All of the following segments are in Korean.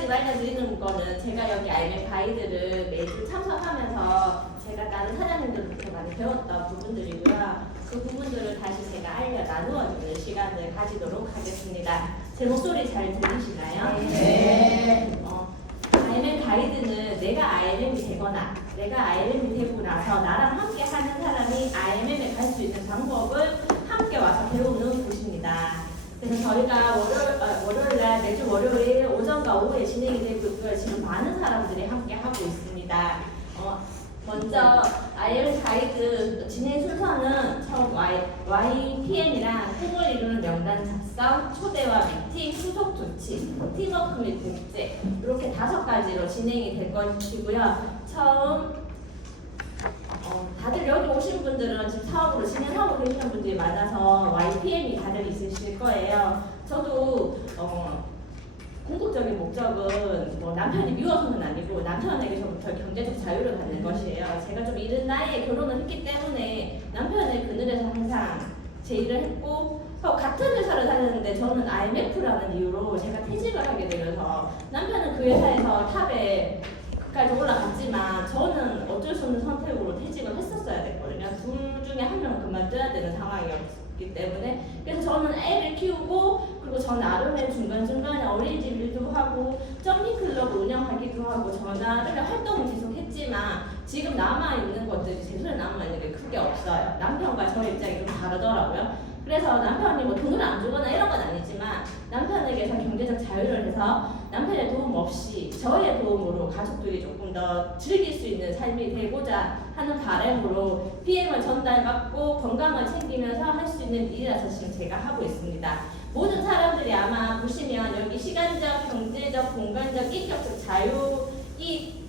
가지 알려드리는 거는 제가 여기 IMF 가이드를 매주 참석하면서 제가 다른 사장님들부터 많이 배웠던 부분들이고요. 그 부분들을 다시 제가 나누어주는 시간을 가지도록 하겠습니다. 제 목소리 잘 들리시나요? 네. IMM 가이드는 내가 IMM이 되거나 내가 IMM이 되고 나서 나랑 함께 하는 사람이 IMM에 갈 수 있는 방법을 함께 와서 배우는 곳입니다. 그래서 저희가 월요일날 매주 월요일 오전과 오후에 진행이 되고 있고요. 지금 많은 사람들이 함께 하고 있습니다. 먼저 IMM 가이드 진행 순서는 처음 YPM이랑 팀을 이루는 명단 작성, 초대와 미팅, 후속 조치, 팀워크 및 복제 이렇게 5가지로 진행이 될 것이고요. 처음 다들 여기 오신 분들은 지금 사업으로 진행하고 계시는 분들이 많아서 YPM이 다들 있으실 거예요. 저도 궁극적인 목적은 뭐 남편이 미워서는 아니고 남편에게서부터 경제적 자유를 갖는 것이에요. 제가 좀 이른 나이에 결혼을 했기 때문에 남편의 그늘에서 항상 제 일을 했고 같은 회사를 다녔는데 저는 IMF라는 이유로 제가 퇴직을 하게 되면서 남편은 그 회사에서 탑에 까지 올라갔지만 저는 어쩔 수 없는 선택으로 퇴직을 했었어야 됐거든요. 둘 중에 한 명은 그만둬야 되는 상황이었기 때문에 그래서 저는 애를 키우고 그리고 저 나름의 중간중간에 어린이집 일도 하고 점핑클럽 운영하기도 하고 저 나름의 활동을 계속 했지만 지금 남아있는 것들이 제 손에 남아있는 게 크게 없어요. 남편과 저의 입장이 좀 다르더라고요. 그래서 남편이 뭐 돈을 안 주거나 이런 건 아니지만 남편에게서 경제적 자유를 해서 남편의 도움 없이 저의 도움으로 가족들이 조금 더 즐길 수 있는 삶이 되고자 하는 바람으로 PM을 전달받고 건강을 챙기면서 할 수 있는 일이라서 지금 제가 하고 있습니다. 모든 사람들이 아마 보시면 여기 시간적, 경제적, 공간적, 인격적 자유 이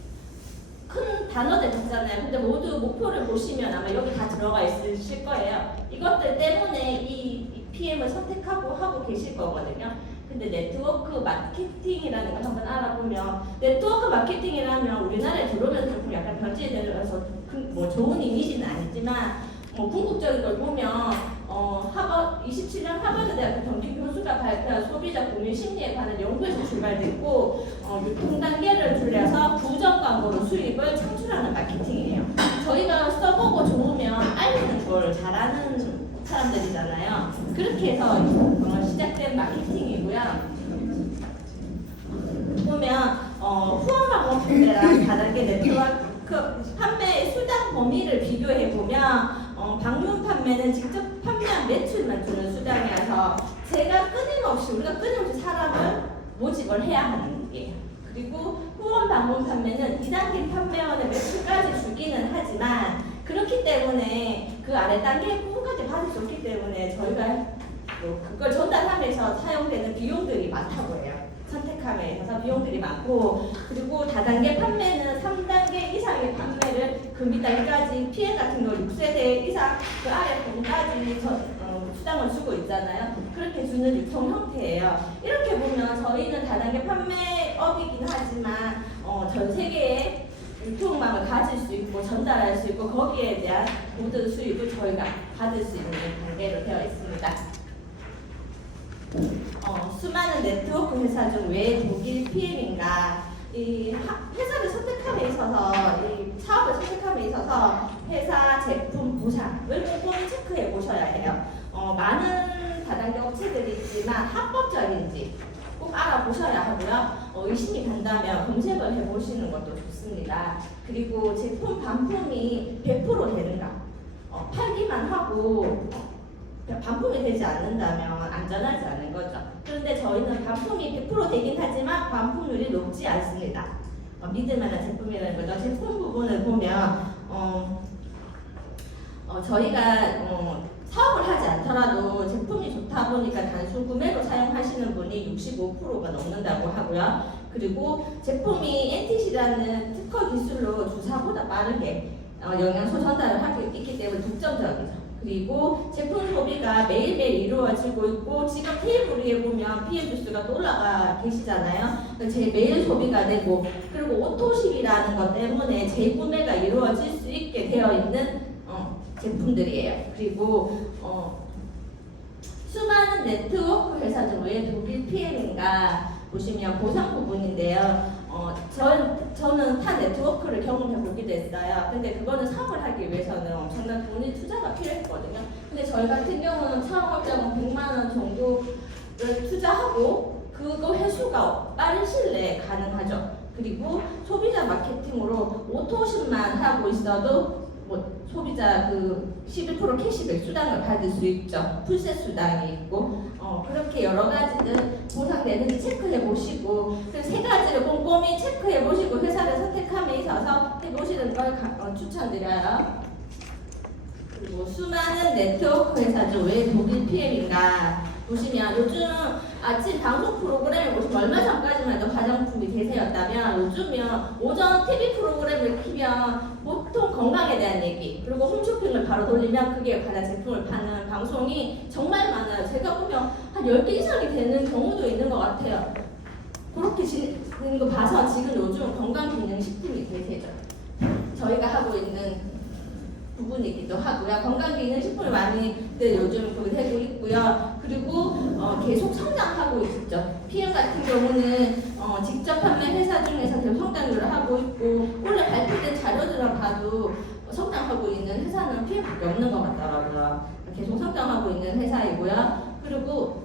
큰 단어들 있잖아요. 근데 모두 목표를 보시면 아마 여기 다 들어가 있으실 거예요. 이것들 때문에 이 PM을 선택하고 하고 계실 거거든요. 근데 네트워크 마케팅이라는 걸 한번 알아보면 네트워크 마케팅이라면 우리나라에 들어오면서 조금 약간 변질이 되면서 뭐 좋은 이미지는 아니지만 궁극적인 걸 보면 27년 하버드대학교 정기 교수가 발표한 소비자 고민 심리에 관한 연구에서 출발됐고 유통 단계를 줄여서 부정 광고로 수입을 창출하는 마케팅이에요. 저희가 써보고 좋으면 알리는 걸 잘하는 사람들이잖아요. 그렇게 해서 시작된 마케팅이고요. 보면 후원 방법 판매랑 다단계 네트워크 판매의 수단 범위를 비교해 보면 방문 판매는 직접 판매한 매출만 주는 수단이라서 우리가 끊임없이 사람을 모집을 해야 하는 게 그리고 후원 방문 판매는 2단계 판매원의 매출까지 주기는 하지만 그렇기 때문에 그 아래 단계 후원까지 받을 수 없기 때문에 저희가 그걸 전달하면서 사용되는 비용들이 많다고 해요. 선택함에 있어서 비용들이 많고 그리고 다단계 판매는 3단계 이상의 판매를 그 밑단계까지 PM 같은 거 6세대 이상 그 아래 부분까지 수당을 주고 있잖아요. 그렇게 주는 유통 형태예요. 이렇게 보면 저희는 다단계 판매업이긴 하지만 전 세계에 유통망을 가질 수 있고 전달할 수 있고 거기에 대한 모든 수익을 저희가 받을 수 있는 단계로 되어 있습니다. 수많은 네트워크 회사 중 왜 독일 PM인가? 이 회사를 선택함에 있어서, 이 사업을 선택함에 있어서 회사, 제품, 보상을 꼼꼼히 체크해 보셔야 해요. 많은 다단계 업체들이 있지만 합법적인지 꼭 알아보셔야 하고요. 의심이 간다면 검색을 해보시는 것도 좋습니다. 그리고 제품 반품이 100% 되는가? 팔기만 하고 반품이 되지 않는다면 안전하지 않은 거죠. 그런데 저희는 반품이 100% 되긴 하지만 반품률이 높지 않습니다. 믿을 만한 제품이라는 거죠. 제품 부분을 보면 저희가 사업을 하지 않더라도 제품이 좋다 보니까 단순 구매로 사용하시는 분이 65%가 넘는다고 하고요. 그리고 제품이 NTC라는 특허 기술로 주사보다 빠르게 영양소 전달을 하고 있기 때문에 독점적이죠. 그리고 제품 소비가 매일매일 이루어지고 있고 지금 테이블 위에 보면 PM 주스가 또 올라가 계시잖아요. 제 매일 소비가 되고 그리고 오토십이라는 것 때문에 재구매가 이루어질 수 있게 되어 있는 제품들이에요. 그리고 수많은 네트워크 회사 중 왜 독일 PM인가? 보시면 보상 부분인데요. 저는 타 네트워크를 경험해 보기도 했어요. 근데 그거는 사업을 하기 위해서는 엄청난 돈이 투자가 필요했거든요. 근데 저희 같은 경우는 창업자금 100만 원 정도를 투자하고 그거 회수가 빠른 시일 내에 가능하죠. 그리고 소비자 마케팅으로 오토십만 하고 있어도 뭐 소비자 그 11% 캐시백 수당을 받을 수 있죠. 풀셋 수당이 있고 그렇게 여러 가지들 보상되는지 체크해 보시고 그 세 가지를 꼼꼼히 체크해 보시고 회사를 선택함에 있어서 해보시는 걸 추천드려요. 그리고 수많은 네트워크 회사죠. 왜 독일 PM인가 보시면 요즘 아침 방송 프로그램을 보시면 얼마 전까지만 해도 화장품이 대세였다면 요즘은 오전 TV 프로그램을 키면 보통 건강에 대한 얘기 그리고 홈쇼핑을 바로 돌리면 그게 관한 제품을 파는 방송이 정말 많아요. 제가 보면 한 10개 이상이 되는 경우도 있는 것 같아요. 그렇게 되는 거 봐서 지금 요즘 건강기능식품이 대세죠. 저희가 하고 있는 부분이기도 하고요. 건강기능식품을 많이 요즘 그렇게 되고 있고요. 그리고 계속 성장하고 있죠. PM 같은 경우는 직접 판매 회사 중에서 계속 성장률을 하고 있고 원래 발표된 자료들을 봐도 성장하고 있는 회사는 PM밖에 없는 것 같더라고요. 계속 성장하고 있는 회사이고요. 그리고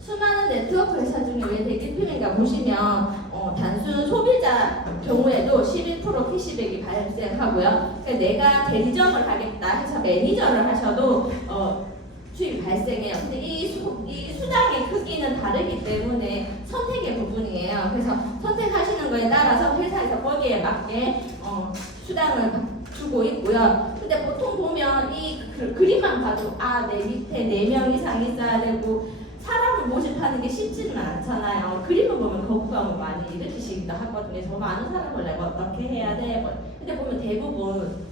수많은 네트워크 회사 중에 왜 되게 PM인가 보시면 단순 소비자 경우에도 11% 캐시백이 발생하고요. 그러니까 내가 대리점을 하겠다 해서 매니저를 하셔도 수입이 발생해요. 근데 이 수당의 크기는 다르기 때문에 선택의 부분이에요. 그래서 선택하시는 거에 따라서 회사에서 거기에 맞게 수당을 주고 있고요. 근데 보통 보면 이 그림만 봐도 내 밑에 4명 이상 있어야 되고 사람을 모집하는 게 쉽지는 않잖아요. 그림을 보면 거부감을 많이 일으키시기도 하거든요. 저 많은 사람을 내가 어떻게 해야 돼? 근데 보면 대부분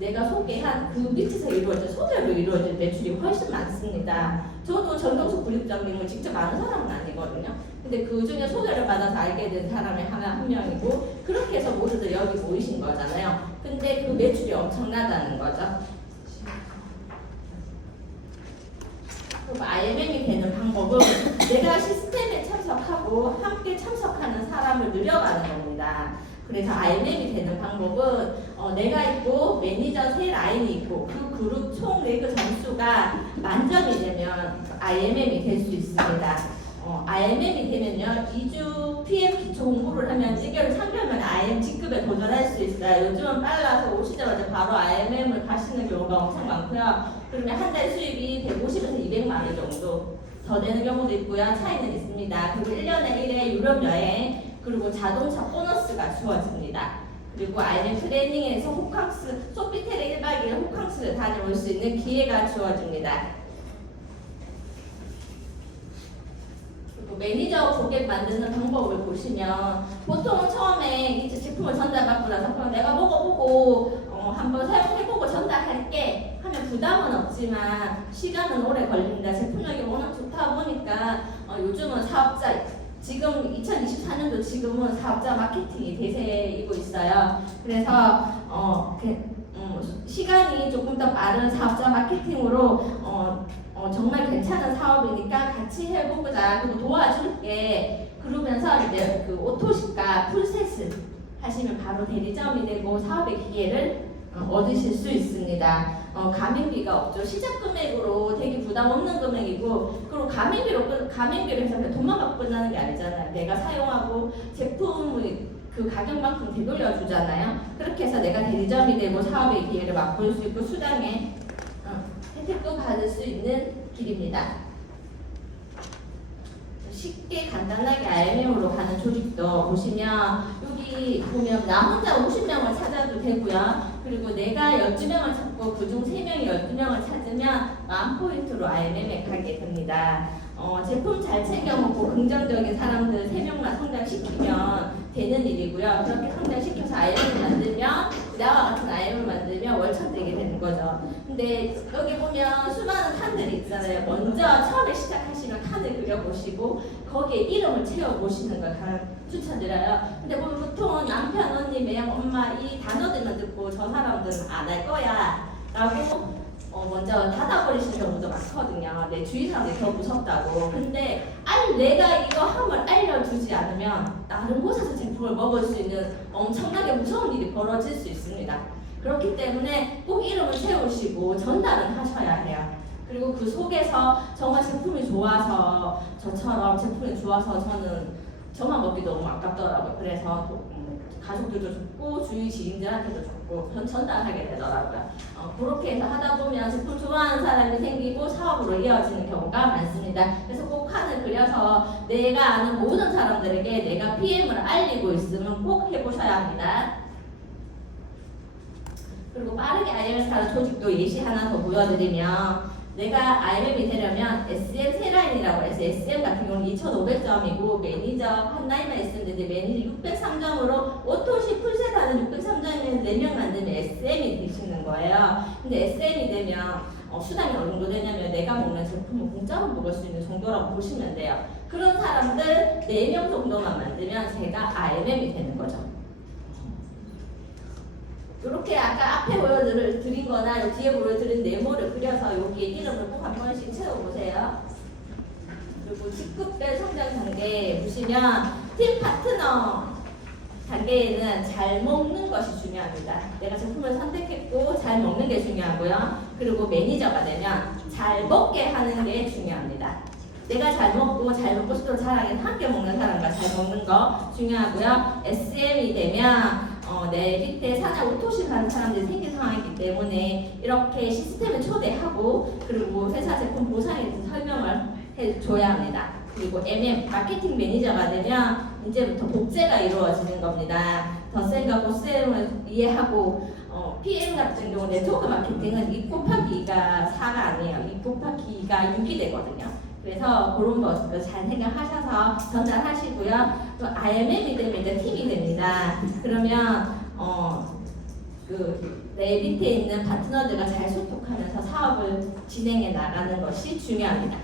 내가 소개한 그 밑에서 이루어진 소개로 이루어진 매출이 훨씬 많습니다. 저도 전동석 구립장님을 직접 아는 사람은 아니거든요. 근데 그 중에 소개를 받아서 알게 된 사람이 한 명이고 그렇게 해서 모두들 여기 모이신 거잖아요. 근데 그 매출이 엄청나다는 거죠. IMM이 되는 방법은 내가 시스템에 참석하고 함께 참석하는 사람을 늘려가는 겁니다. 그래서 IMM이 되는 방법은 내가 있고 매니저 세 라인이 있고 그 그룹 총 레그 점수가 만점이 되면 IMM이 될 수 있습니다. IMM이 되면요 2주 PM 기초 공부를 하면 1개월 3개월만 IM 직급에 도전할 수 있어요. 요즘은 빨라서 오시자마자 바로 IMM을 가시는 경우가 엄청 많고요. 그러면 한 달 수입이 150에서 200만 원 정도 더 되는 경우도 있고요. 차이는 있습니다. 그리고 1년에 1회 유럽 여행 그리고 자동차 보너스가 주어집니다. 그리고 IM 트레이닝에서 호캉스 소피텔에 1박 2일 호캉스를 다녀올 수 있는 기회가 주어집니다. 매니저 고객 만드는 방법을 보시면 보통 처음에 이제 제품을 전달받고 나서 그럼 내가 먹어보고 한번 사용해보고 전달할게 하면 부담은 없지만 시간은 오래 걸립니다. 제품력이 워낙 좋다 보니까 요즘은 사업자 지금 2024년도 지금은 사업자 마케팅이 대세이고 있어요. 그래서 시간이 조금 더 빠른 사업자 마케팅으로 정말 괜찮은 사업이니까 같이 해보자. 그리고 도와줄게. 그러면서 이제 그 오토시가 풀셋을 하시면 바로 대리점이 되고 사업의 기회를 얻으실 수 있습니다. 가맹비가 없죠. 시작 금액으로 되게 부담 없는 금액이고 그리고 가맹비로 해서 그냥 돈만 갖고 끝나는 게 아니잖아요. 내가 사용하고 제품의 그 가격만큼 되돌려 주잖아요. 그렇게 해서 내가 대리점이 되고 사업의 기회를 맛볼 수 있고 수당에 혜택도 받을 수 있는 길입니다. 쉽게 간단하게 IMM으로 가는 조직도 보시면 여기 보면 나 혼자 50명을 찾아도 되고요. 그리고 내가 12명을 찾고 그중 3명이 12명을 찾으면 10,000포인트로 IMM에 가게 됩니다. 제품 잘 챙겨 먹고 긍정적인 사람들 3명만 성장시키면 되는 일이고요. 그렇게 성장시켜서 IM을 만들면 나와 같은 IM을 만들면 월천되게 되는 거죠. 근데 여기 보면 수많은 칸들이 있잖아요. 먼저 처음에 시작하시면 칸을 그려보시고 거기에 이름을 채워보시는 걸 추천드려요. 근데 보통 남편, 언니, 매형, 엄마 이 단어들만 듣고 저 사람들은 안 할 거야 라고 먼저 닫아버리시는 경우도 많거든요. 내 주위 사람들이 더 무섭다고. 근데 내가 이거 함을 알려주지 않으면 다른 곳에서 제품을 먹을 수 있는 엄청나게 무서운 일이 벌어질 수 있습니다. 그렇기 때문에 꼭 이름을 채우시고 전달은 하셔야 해요. 그리고 그 속에서 정말 제품이 좋아서 저처럼 제품이 좋아서 저만 먹기 너무 아깝더라고요. 그래서 가족들도 좋고 주위 지인들한테도 좋고 전달하게 되더라고요. 그렇게 해서 하다 보면 제품 좋아하는 사람이 생기고 사업으로 이어지는 경우가 많습니다. 그래서 꼭 칸을 그려서 내가 아는 모든 사람들에게 내가 PM을 알리고 있으면 꼭 해보셔야 합니다. 그리고 빠르게 IMS 하는 조직도 예시 하나 더 보여드리면 내가 IMM이 되려면 SM 세라인이라고 해서 SM 같은 경우는 2,500점이고 매니저 한라인만 있으면 매니저 603점으로 오토시 풀셋하는 603점이면 4명 만들면 SM이 되시는 거예요. 근데 SM이 되면 수당이 어느 정도 되냐면 내가 먹는 제품을 공짜로 먹을 수 있는 정도라고 보시면 돼요. 그런 사람들 4명 정도만 만들면 제가 IMM이 되는 거죠. 이렇게 아까 앞에 보여드린 거나 뒤에 보여드린 네모를 그려서 여기에 이름을 꼭 한 번씩 채워보세요. 그리고 직급별 성장 단계 보시면 팀 파트너 단계에는 잘 먹는 것이 중요합니다. 내가 제품을 선택했고 잘 먹는 게 중요하고요. 그리고 매니저가 되면 잘 먹게 하는 게 중요합니다. 내가 잘 먹고 잘 먹고 싶도록 자랑해 함께 먹는 사람과 잘 먹는 거 중요하고요. SM이 되면 내 밑에 사장 오토식 하는 사람들이 생긴 상황이기 때문에 이렇게 시스템을 초대하고 그리고 회사 제품 보상에 대해서 설명을 해줘야 합니다. 그리고 MM 마케팅 매니저가 되면 이제부터 복제가 이루어지는 겁니다. 덧셈과 곱셈을 이해하고 PM 같은 경우 네트워크 마케팅은 2 곱하기 2가 4가 아니에요. 2 곱하기 2가 6이 되거든요. 그래서 그런 것도 잘 생각하셔서 전달하시고요. 또 IMM이 되면 이제 팀이 됩니다. 그러면 내 밑에 있는 파트너들과 잘 소통하면서 사업을 진행해 나가는 것이 중요합니다.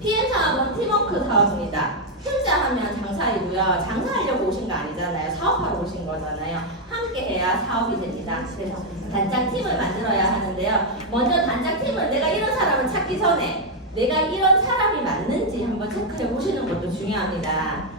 PM 사업은 팀워크 사업입니다. 혼자 하면 장사이고요. 장사하려고 오신 거 아니잖아요. 사업하러 오신 거잖아요. 함께 해야 사업이 됩니다. 그래서 단장팀을 만들어야 하는데요. 먼저 단장팀은 내가 이런 사람을 찾기 전에 내가 이런 사람이 맞는지 한번 체크해 보시는 것도 중요합니다.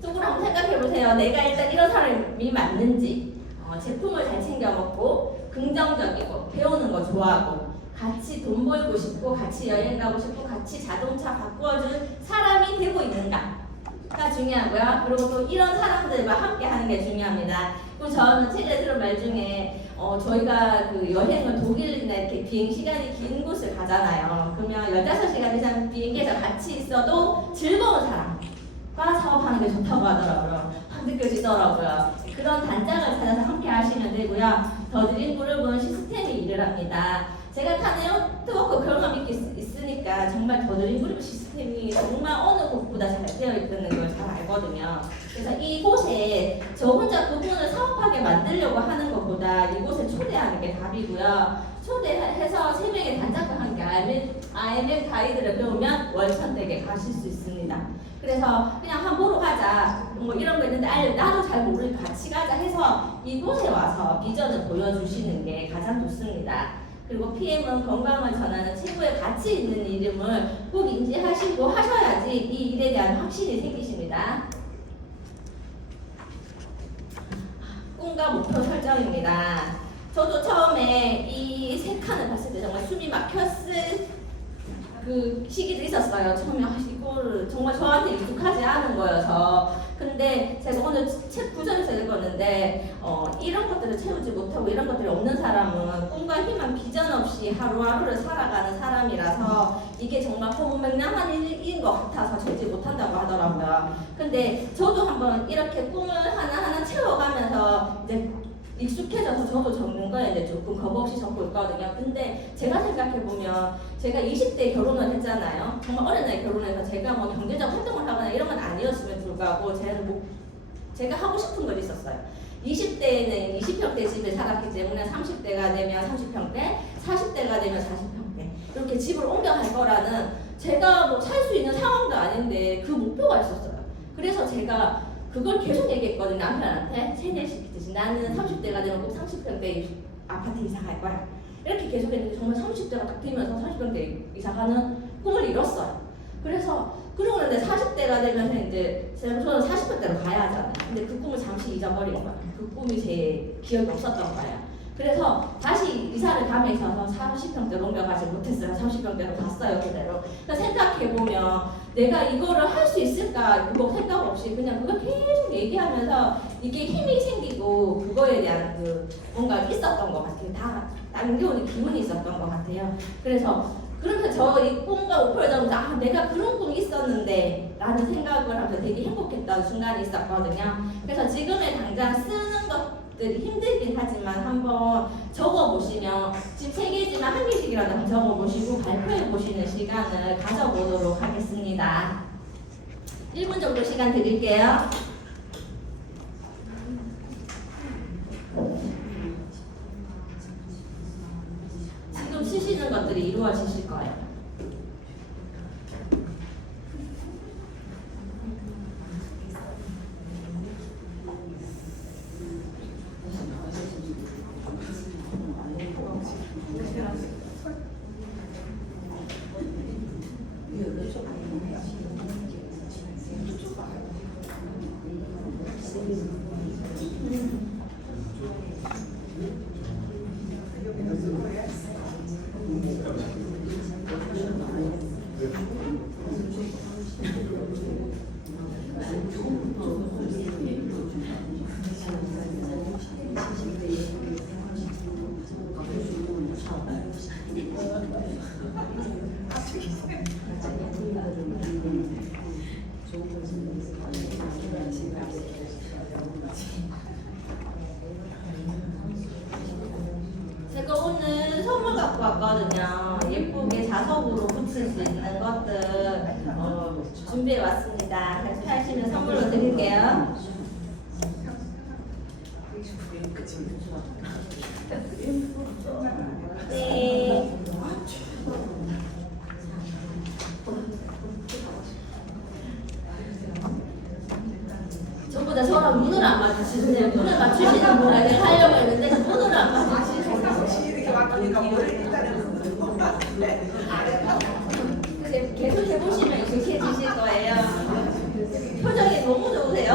속으로 한번 생각해 보세요. 내가 일단 이런 사람이 맞는지 제품을 잘 챙겨 먹고 긍정적이고 배우는 거 좋아하고 같이 돈 벌고 싶고 같이 여행 가고 싶고 같이 자동차 바꾸어줄 사람이 되고 있는가가 중요하고요. 그리고 또 이런 사람들과 함께 하는 게 중요합니다. 그리고 저는 최근에 들은 말 중에 저희가 그 여행을 독일이나 이렇게 비행 시간이 긴 곳을 가잖아요. 그러면 15시간 이상 비행기에서 같이 있어도 즐거운 사람과 사업하는 게 좋다고 하더라고요. 느껴지더라고요. 그런 단짝을 찾아서 함께 하시면 되고요. 더드림 그룹은 시스템이 일을 합니다. 제가 타는 네트워크 경험이 있으니까 정말 더드림 그룹 시스템이 정말 어느 곳보다 잘 되어 있다는 걸 잘 알거든요. 그래서 이곳에 저 혼자 그분을 사업하게 만들려고 하는 것보다 이곳에 초대하는 게 답이고요. 초대해서 3명의 단짝과 함께 IMM 가이드를 배우면 월천댁에 가실 수 있습니다. 그래서 그냥 한 보러 가자 뭐 이런 거 있는데 나도 잘 모르니까 같이 가자 해서 이곳에 와서 비전을 보여주시는 게 가장 좋습니다. 그리고 PM은 건강을 전하는 최고의 가치 있는 이름을 꼭 인지하시고 하셔야지 이 일에 대한 확신이 생기십니다. 꿈과 목표 설정입니다. 저도 처음에 이 세 칸을 봤을 때 정말 숨이 막혔을 그 시기도 있었어요. 처음에 이거를 정말 저한테 익숙하지 않은 거여서. 근데 제가 오늘 책 구절에서 읽었는데 이런 것들을 채우지 못하고 이런 것들이 없는 사람은 꿈과 희망, 비전 없이 하루하루를 살아가는 사람이라서 이게 정말 호문맹랑한 일인 것 같아서 채우지 못한다고 하더라고요. 근데 저도 한번 이렇게 꿈을 하나하나 채워가면서 이제 익숙해져서 저도 적는 거에 이제 조금 겁 없이 적고 있거든요. 근데 제가 생각해보면 제가 20대에 결혼을 했잖아요. 정말 어린 나이에 결혼해서 제가 뭐 경제적 활동을 하거나 이런 건 아니었음에도 불구하고 제가 하고 싶은 걸 있었어요. 20대에는 20평대 집에 살았기 때문에 30대가 되면 30평대, 40대가 되면 40평대 이렇게 집을 옮겨갈 거라는 제가 뭐 살 수 있는 상황도 아닌데 그 목표가 있었어요. 그래서 제가 그걸 계속 얘기했거든요. 남편한테 세뇌시키듯이 나는 30대가 되면 꼭 30평대 아파트 이사 갈 거야. 이렇게 계속했는데 정말 30대가 딱 되면서 40평대 이사 가는 꿈을 이뤘어요. 그래서 그러고 나서 40대가 되면서 이제 저는 40평대로 가야 하잖아요. 근데 그 꿈을 잠시 잊어버린 거예요. 그 꿈이 제 기억이 없었던 거예요. 그래서 다시 이사를 감에 있어서 30평대로 옮겨가지 못했어요. 30평대로 갔어요, 그대로. 그러니까 생각해보면 내가 이거를 할 수 있을까 그거 생각 없이 그냥 그거 계속 얘기하면서 이게 힘이 생기고 그거에 대한 그 뭔가 있었던 것 같아요. 다 남겨오는 기운이 있었던 것 같아요. 그래서 그러면서 저 이 꿈과 목표를 잡으면서 아 내가 그런 꿈이 있었는데 라는 생각을 하면서 되게 행복했던 순간이 있었거든요. 그래서 지금의 당장 쓰는 것들이 힘들긴 하지만 한번 적어보시면 지금 3개지만 한 개씩이라도 한번 적어보시고 발표해보시는 시간을 가져보도록 하겠습니다. 1분 정도 시간 드릴게요. 지금 쓰시는 것들이 이루어지실 거예요. 제가 오늘 선물 갖고 왔거든요. 예쁘게 자석으로 붙일 수 있는 것들 준비해 왔습니다. 같이 하시면 선물로 드릴게요. 네. 저보다 저랑 눈을 안 맞추시네요. 눈을 맞추시는 분에게 하려고 했는데 눈을 안 맞추시네요. 계속 해보시면 익숙해지실 거예요. 표정이 너무 좋으세요.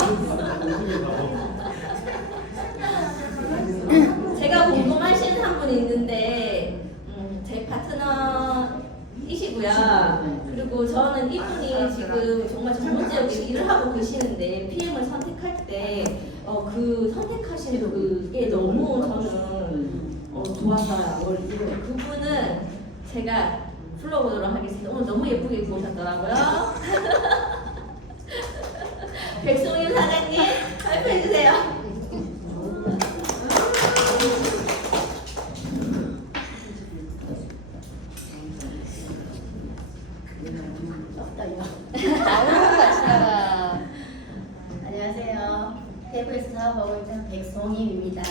제가 궁금하신 한 분 있는데 제 파트너이시고요. 그리고 저는 이분이 지금 정말 전문적인 일을 하고 계시는데 PM을 선택할 때 그 선택하시는 그게 너무 저는 좋았어요. 그분은 제가 불러보도록 하겠습니다. 오늘 너무 예쁘게 입고 오셨더라고요. 백송윤 사장님 발표해주세요. 안녕하세요. 대구에서 사업하고 있는 백송임입니다.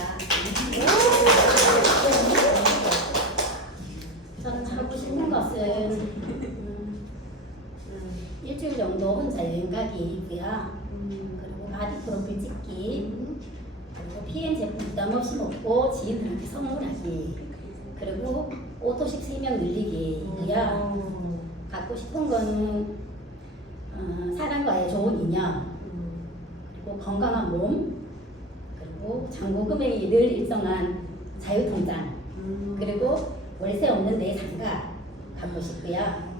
저는 하고 싶은 것은 일주일 정도 혼자 여행 가기이고요. 그리고 바디 프로필 찍기, 그리고 PM 제품 부담 없이 먹고 지인들한테 선물하기, 그리고 오토식 수명 늘리기고요. 갖고 싶은 거는 사람과의 좋은 인연, 그리고 건강한 몸, 그리고 잔고 금액이 늘 일정한 자유통장, 그리고 월세 없는 내 상가 갖고 싶고요.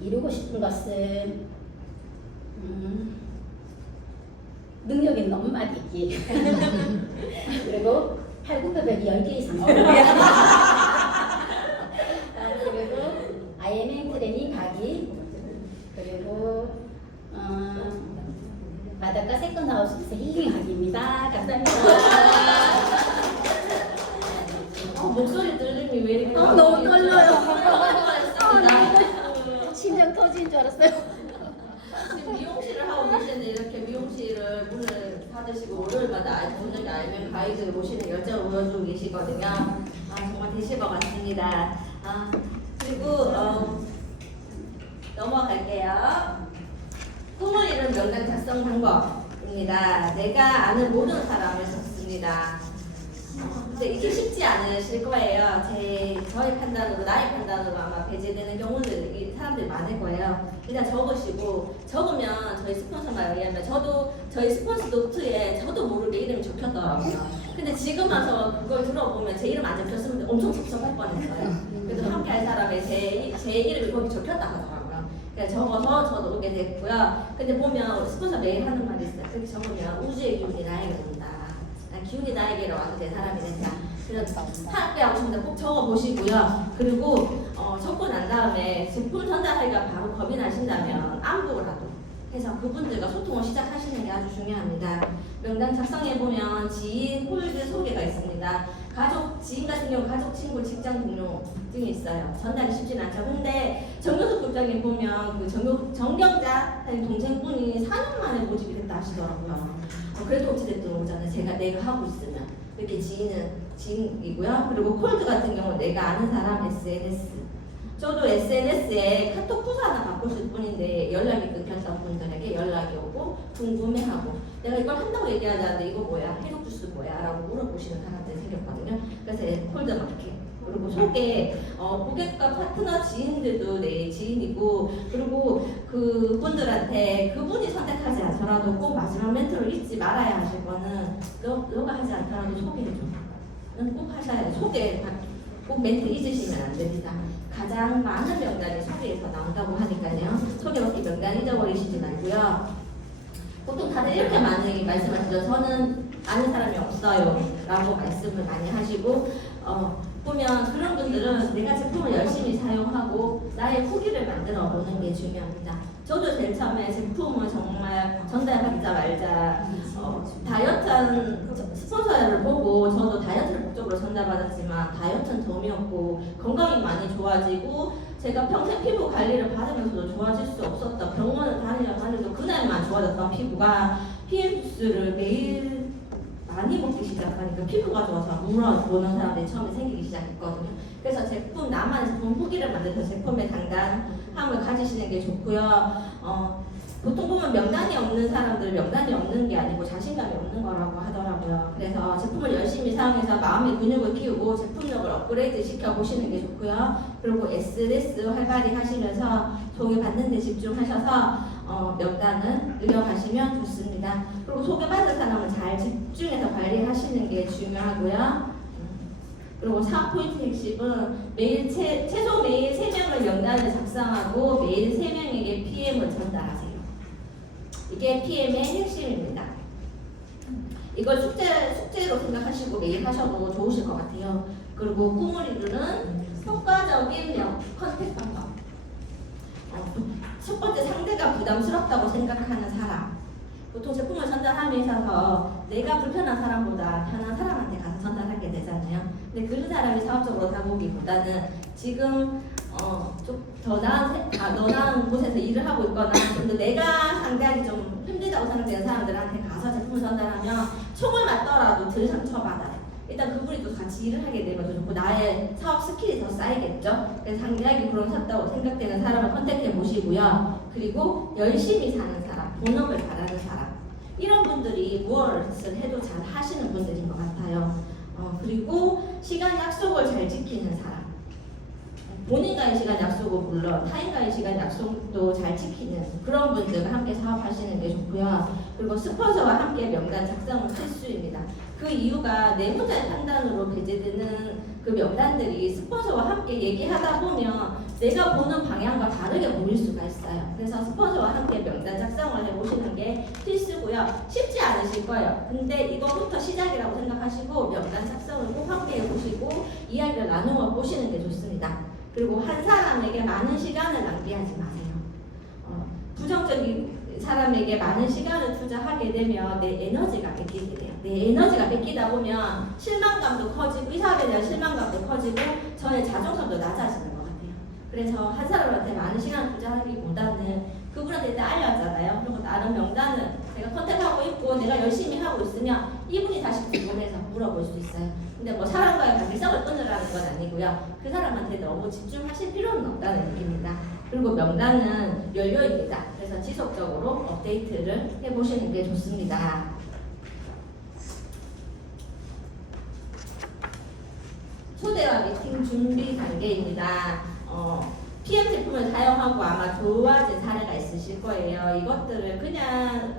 이루고 싶은 것은 능력 있는 엄마 되기 그리고 팔굽혀펴기 10개 이상 그리고 IMN 트레이닝 가기, 그리고 바닷가 세컨하우스에서 힐링하기입니다. 감사합니다. 목소리 들으니 왜 이렇게 너무 떨려요. 심장 터지는 줄 알았어요. 지금 미용실을 하고 계시는데 이렇게 미용실을 문을 닫으시고 월요일마다 오늘 알면 가이드를 모시는 열정을 보여주고 계시거든요. 정말 되실 것 같습니다. 그리고 넘어갈게요. 꿈을 이룬 명단 작성 방법입니다. 내가 아는 모든 사람을 적습니다. 근데 이게 쉽지 않으실 거예요. 저의 판단으로, 나의 판단으로 아마 배제되는 경우들이 사람들이 많을 거예요. 일단 적으시고, 적으면 저희 스폰서 말에 의하면 저도 저희 스폰서 노트에 저도 모르게 이름이 적혔더라고요. 근데 지금 와서 그걸 들어보면 제 이름 안 적혔으면 엄청 섭섭할 뻔했어요. 그래도 함께 할 사람의 제 이름이 거기 적혔다 하더라고요. 그래서 적어서 저도 오게 됐고요. 근데 보면 스폰서 매일 하는 말이 있어요. 그렇게 적으면 우주의 기운이 나에게 온다. 기운이 나에게로 와서 내 사람이 된다. 그래서 함께 하고 싶은데 꼭 적어보시고요. 그리고 적고 난 다음에 제품 전달하기가 바로 겁이 나신다면 안부라도 해서 그분들과 소통을 시작하시는 게 아주 중요합니다. 명단 작성해보면 지인, 홀드 소개가 있습니다. 가족, 지인 같은 경우 가족, 친구, 직장 동료 등이 있어요. 전달이 쉽진 않죠. 근데 정교숙 국장님 보면 그 정경자 동생분이 4년 만에 모집이 됐다 하시더라고요. 그래도 어찌됐든 오잖아요. 내가 하고 있으면. 이렇게 지인이고요. 그리고 콜드 같은 경우 내가 아는 사람 SNS. 저도 SNS에 카톡 부서 하나 바꾸실 뿐인데 연락이 끊겼던 분들에게 연락이 오고 궁금해하고 내가 이걸 한다고 얘기하지 않는데 이거 뭐야? 해독 주스 뭐야? 라고 물어보시는 사람들이 생겼거든요. 그래서 콜드 마케팅. 그리고 소개, 고객과 파트너 지인들도 내 지인이고, 그리고 그분들한테 그분이 선택하지 않더라도 꼭 마지막 멘트를 잊지 말아야 하실 거는 너가 하지 않더라도 소개해줘. 꼭 하셔야 돼. 소개 꼭 멘트 잊으시면 안 됩니다. 가장 많은 명단이 소개에서 나온다고 하니까요. 소개밖에 명단 잊어버리시지 말고요. 보통 다들 이렇게 많이 말씀하시죠. 저는 아는 사람이 없어요. 라고 말씀을 많이 하시고, 보면 그런 분들은 내가 제품을 열심히 사용하고 나의 후기를 만들어 보는 게 중요합니다. 저도 제일 처음에 제품을 정말 전달받자마자 다이어트한 스폰서를 보고 저도 다이어트를 목적으로 전달받았지만 다이어트는 덤이었고 건강이 많이 좋아지고 제가 평생 피부 관리를 받으면서도 좋아질 수 없었던 병원을 다니도 그날만 좋아졌던 피부가 PM주스를 매일 많이 먹기 시작하니까 피부가 좋아서 물어보는 사람들이 처음에 생기기 시작했거든요. 그래서 제품, 나만의 제품 후기를 만들어서 제품의 당당함을 가지시는 게 좋고요. 보통 보면 명단이 없는 사람들 명단이 없는 게 아니고 자신감이 없는 거라고 하더라고요. 그래서 제품을 열심히 사용해서 마음의 근육을 키우고 제품력을 업그레이드 시켜 보시는 게 좋고요. 그리고 SNS 활발히 하시면서 소개받는 데 집중하셔서 명단은 늘려가시면 좋습니다. 그리고 소개받은 사람은 잘 집중해서 관리하시는 게 중요하고요. 그리고 사업 포인트 핵심은 매일 최소 매일 3명을 명단을 작성하고 매일 3명에게 PM을 전달하세요. 이게 PM의 핵심입니다. 이걸 숙제로 생각하시고 매일 하셔도 좋으실 것 같아요. 그리고 꿈을 이루는 효과적인 컨택 방법. 첫 번째, 상대가 부담스럽다고 생각하는 사람. 보통 제품을 전달함에 있어서 내가 불편한 사람보다 편한 사람한테 가서 전달하게 되잖아요. 근데 그런 사람이 사업적으로 다보기보다는 지금 좀 더 나은 곳에서 일을 하고 있거나 근데 내가 상대하기 좀 힘들다고 생각되는 사람들한테 가서 제품을 전달하면 총을 맞더라도 덜 상처받아요. 일단 그분이 또 같이 일을 하게 되면 더 좋고 나의 사업 스킬이 더 쌓이겠죠. 그래서 상대하기 부담스럽다고 생각되는 사람을 컨택해 보시고요. 그리고 열심히 사는 사람, 본업을 잘하는 사람 이런 분들이 무엇을 해도 잘 하시는 분들인 것 같아요. 그리고 시간 약속을 잘 지키는 사람 본인과의 시간 약속은 물론 타인과의 시간 약속도 잘 지키는 그런 분들과 함께 사업하시는 게 좋고요. 그리고 스폰서와 함께 명단 작성은 필수입니다. 그 이유가 내 혼자의 판단으로 배제되는 그 명단들이 스폰서와 함께 얘기하다 보면 내가 보는 방향과 다르게 보일 수가 있어요. 그래서 스폰서와 함께 명단 작성을 해보시는 게 필수고요. 쉽지 않으실 거예요. 근데 이거부터 시작이라고 생각하시고 명단 작성을 꼭 함께 해보시고 이야기를 나누어 보시는 게 좋습니다. 그리고 한 사람에게 많은 시간을 낭비하지 마세요. 부정적인 사람에게 많은 시간을 투자하게 되면 내 에너지가 뺏기게 돼요. 내 에너지가 뺏기다 보면 실망감도 커지고 이 사람에 대한 실망감도 커지고 저의 자존감도 낮아지는 것 같아요. 그래서 한 사람한테 많은 시간을 투자하기보다는 그분한테 일단 알려왔잖아요. 그리고 다른 명단을 내가 컨택하고 있고 내가 열심히 하고 있으면 이분이 다시 궁금해서 물어볼 수 있어요. 근데 뭐 사람과의 관계성을 끊으라는 건 아니고요. 그 사람한테 너무 집중하실 필요는 없다는 얘기입니다. 그리고 명단은 연료입니다. 그래서 지속적으로 업데이트를 해보시는 게 좋습니다. 소대와 미팅 준비 단계입니다. PM 제품을 사용하고 아마 좋아진 사례가 있으실 거예요. 이것들을 그냥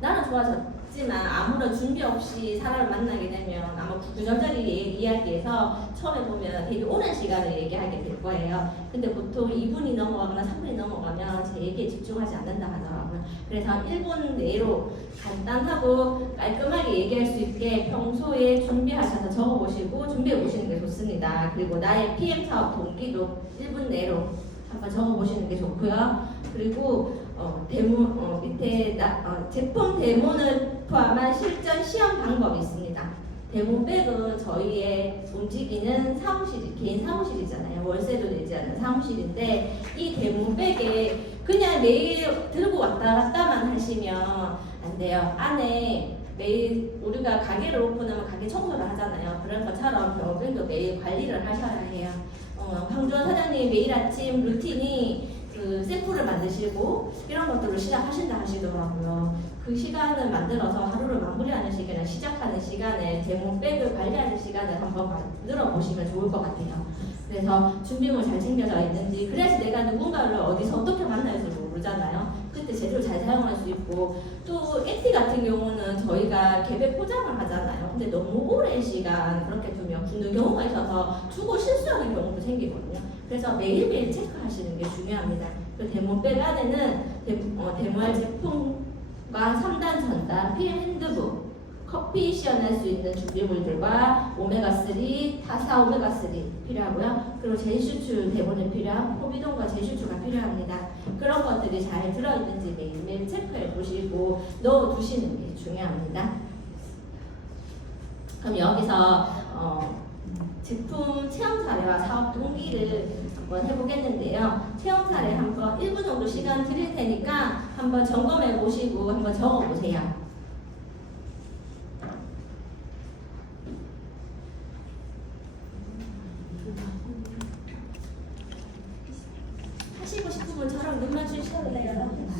나는 좋아졌지만 아무런 준비 없이 사람을 만나게 되면 아마 구구절절히 이야기해서 처음에 보면 되게 오랜 시간을 얘기하게 될 거예요. 근데 보통 2분이 넘어가거나 3분이 넘어가면 제 얘기에 집중하지 않는다 하더라고요. 그래서 1분 내로 간단하고 깔끔하게 얘기할 수 있게 평소에 준비하셔서 적어보시고 준비해보시는 게 좋습니다. 그리고 나의 PM 사업 동기도 1분 내로 한번 적어보시는 게 좋고요. 그리고 밑에 제품 데모를 포함한 실전 시험 방법이 있습니다. 데모백은 저희의 움직이는 사무실, 개인 사무실이잖아요. 월세도 내지 않는 사무실인데 이 데모백에 그냥 매일 들고 왔다 갔다만 하시면 안 돼요. 안에 매일 우리가 가게를 오픈하면 가게 청소를 하잖아요. 그런 것처럼 병원도 매일 관리를 하셔야 해요. 황주원 사장님 매일 아침 루틴이 그 샘플을 만드시고 이런 것들로 시작하신다 하시더라고요. 그 시간을 만들어서 하루를 마무리하는 시간에 시작하는 시간에 데모백을 관리하는 시간을 한번 만들어 보시면 좋을 것 같아요. 그래서 준비물 잘 챙겨져 있는지 그래야지 내가 누군가를 어디서 어떻게 만날지 모르잖아요. 그때 재료를 잘 사용할 수 있고 또 에티 같은 경우는 저희가 개별 포장을 하잖아요. 근데 너무 오랜 시간 그렇게 두면 굳는 경우가 있어서 주고 실수하는 경우도 생기거든요. 그래서 매일매일 체크하시는 게 중요합니다. 그 데모백 안에는 데모할 제품과 3단 전단, PM 핸드북, 커피 시연할 수 있는 준비물들과 오메가3, 타사 오메가3 필요하고요. 그리고 제휴출 대본에 필요한 포비돈과 제휴출가 필요합니다. 그런 것들이 잘 들어있는지 매일매일 체크해 보시고 넣어 두시는 게 중요합니다. 그럼 여기서 제품 체험 사례와 사업 동기를 한번 해보겠는데요. 체험 사례 한번 1분 정도 시간 드릴 테니까 한번 점검해 보시고 한번 적어 보세요. 하시고 싶은 분 저랑 눈 맞추실래요?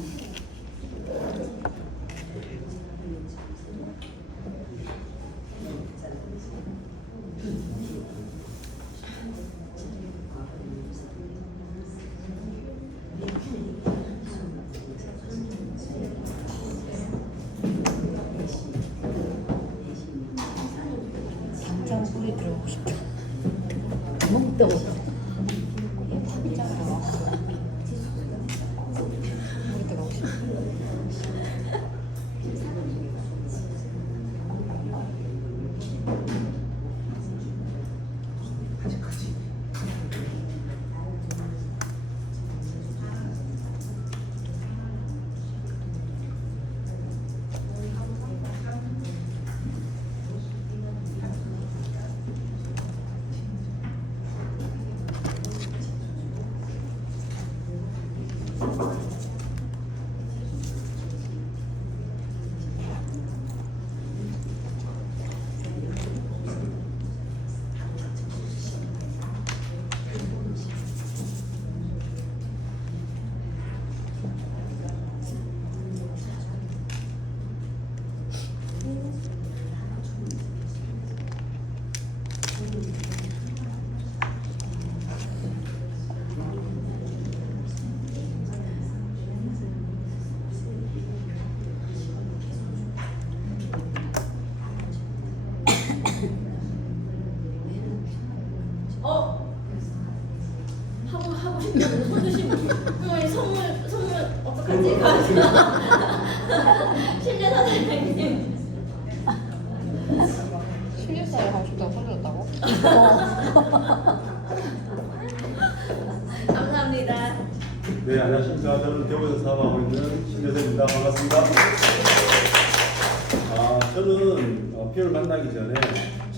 당장 소리 들어보고 싶다. 목도 당장 들어봤어. 소리 들어보고 싶다. 하고 싶다고 손 드시면 그럼 선물 어떡하지? 실내 사장님 실력사에 하고 싶다고 손들었다고? 감사합니다. 네, 안녕하십니까. 저는 대구에서 사업하고 있는 신여세입니다. 반갑습니다. 저는 피부를 만나기 전에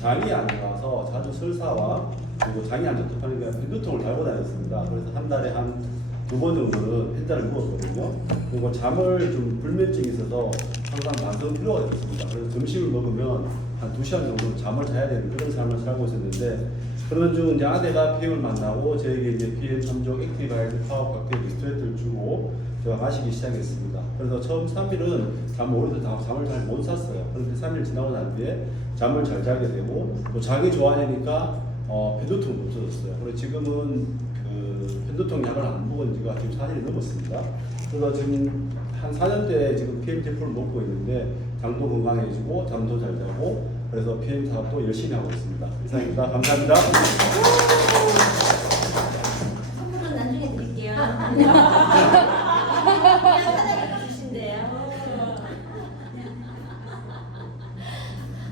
장이 안 좋아서 자주 설사와 그리고 장이 안 좋다니까 빈두통을 달고 다녔습니다. 그래서 한 달에 한 2번 정도는 햇달을 누웠거든요. 그리고 잠을 좀 불면증이 있어서 항상 만성 피로가 있었습니다. 그래서 점심을 먹으면 한 2시간 정도 잠을 자야 되는 그런 삶을 살고 있었는데 그러던 중 이제 아내가 PM을 만나고 저에게 이제 PM 3종 액티바이드 파워 칵테일 리스트레이트를 주고 제가 마시기 시작했습니다. 그래서 처음 3일은 잠 오래서 잠을 잘 못 잤어요. 그런데 3일 지나고 난 뒤에 잠을 잘 자게 되고 또 장이 좋아지니까 변두통이 없어졌어요. 그리고 지금은 그 변두통 약을 안 먹은 지가 지금 4년이 넘었습니다. 그래서 지금 한 4년째 지금 PM 제품을 먹고 있는데 장도 건강해지고 잠도 잘 자고 그래서 PM 사업도 열심히 하고 있습니다. 이상입니다. 감사합니다. 선물은 나중에 드릴게요. 그냥 사장님 주신대요.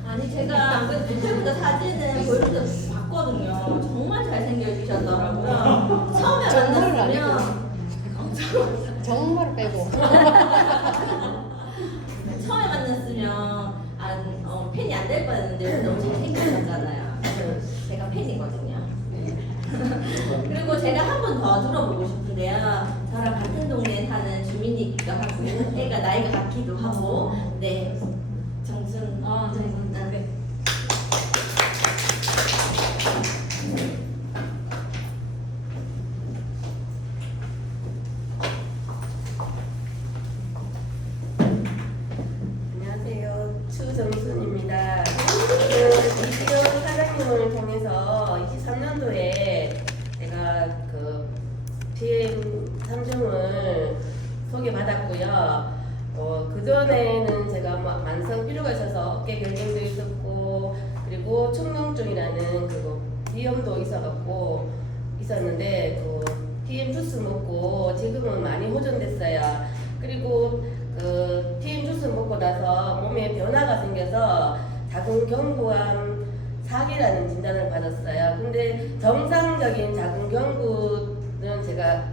아니 제가 안 그래도 그때부터 사진을 보여줘서 봤거든요. 정말 잘생겨지셨더라고요. 처음에 만났으면 정말 빼고. 처음에 만났으면 팬이 안 될 뻔했는데 너무 잘생기셨잖아요. 그래서 제가 팬이거든요. 그리고 제가 한 번 더 들어보고 싶은데요. 저랑 같은 동네에 사는 주민이기도 하고 애가 나이가 같기도 하고 네 정순 네. 안녕하세요. 추정순입니다. 이지영 사장님을 통해서 23년도에 제가 그 PM 3중을 소개받았고요. 그전에는 제가 만성 피로가 있어서 어깨 결림도 있었고, 그리고 축농증이라는 그 비염도 있었는데, 그 PM 주스 먹고 지금은 많이 호전됐어요. 그리고 그 PM 주스 먹고 나서 몸에 변화가 생겨서 자궁경부암 4기라는 진단을 받았어요. 근데 정상적인 자궁경부는 제가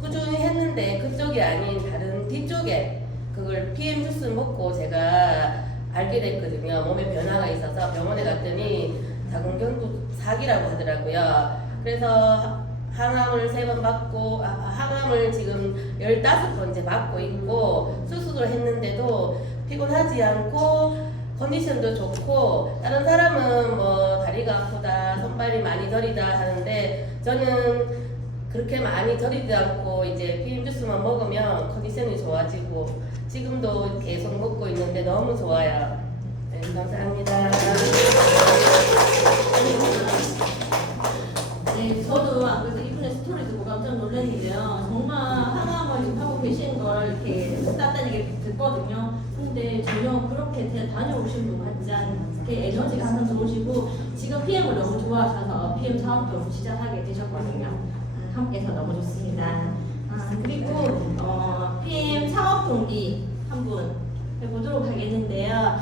꾸준히 했는데 그쪽이 아닌 다른 뒤쪽에 그걸 PM 주스 먹고 제가 알게 됐거든요. 몸에 변화가 있어서 병원에 갔더니 자궁경부 4기라고 하더라고요. 그래서 항암을 3번 받고, 항암을 지금 15번째 받고 있고, 수술을 했는데도 피곤하지 않고, 컨디션도 좋고, 다른 사람은 뭐 다리가 아프다, 손발이 많이 저리다 하는데, 저는 그렇게 많이 저리지 않고, 이제 PM 주스만 먹으면 컨디션이 좋아지고, 지금도 계속 먹고 있는데 너무 좋아요. 네, 감사합니다. 네, 저도 안 그래도 이분의 스토리 듣고 깜짝 놀랐는데요. 정말 항암을 지금 하고 계신 걸 이렇게 땄다는 얘기 듣거든요. 근데 전혀 그렇게 다녀오신 분 같지 않게 에너지가 항상 좋으시고 지금 PM을 너무 좋아하셔서 PM 사업도 시작하게 되셨거든요. 함께해서 너무 좋습니다. 그리고 PM 사업 동기 한 분 해보도록 하겠는데요.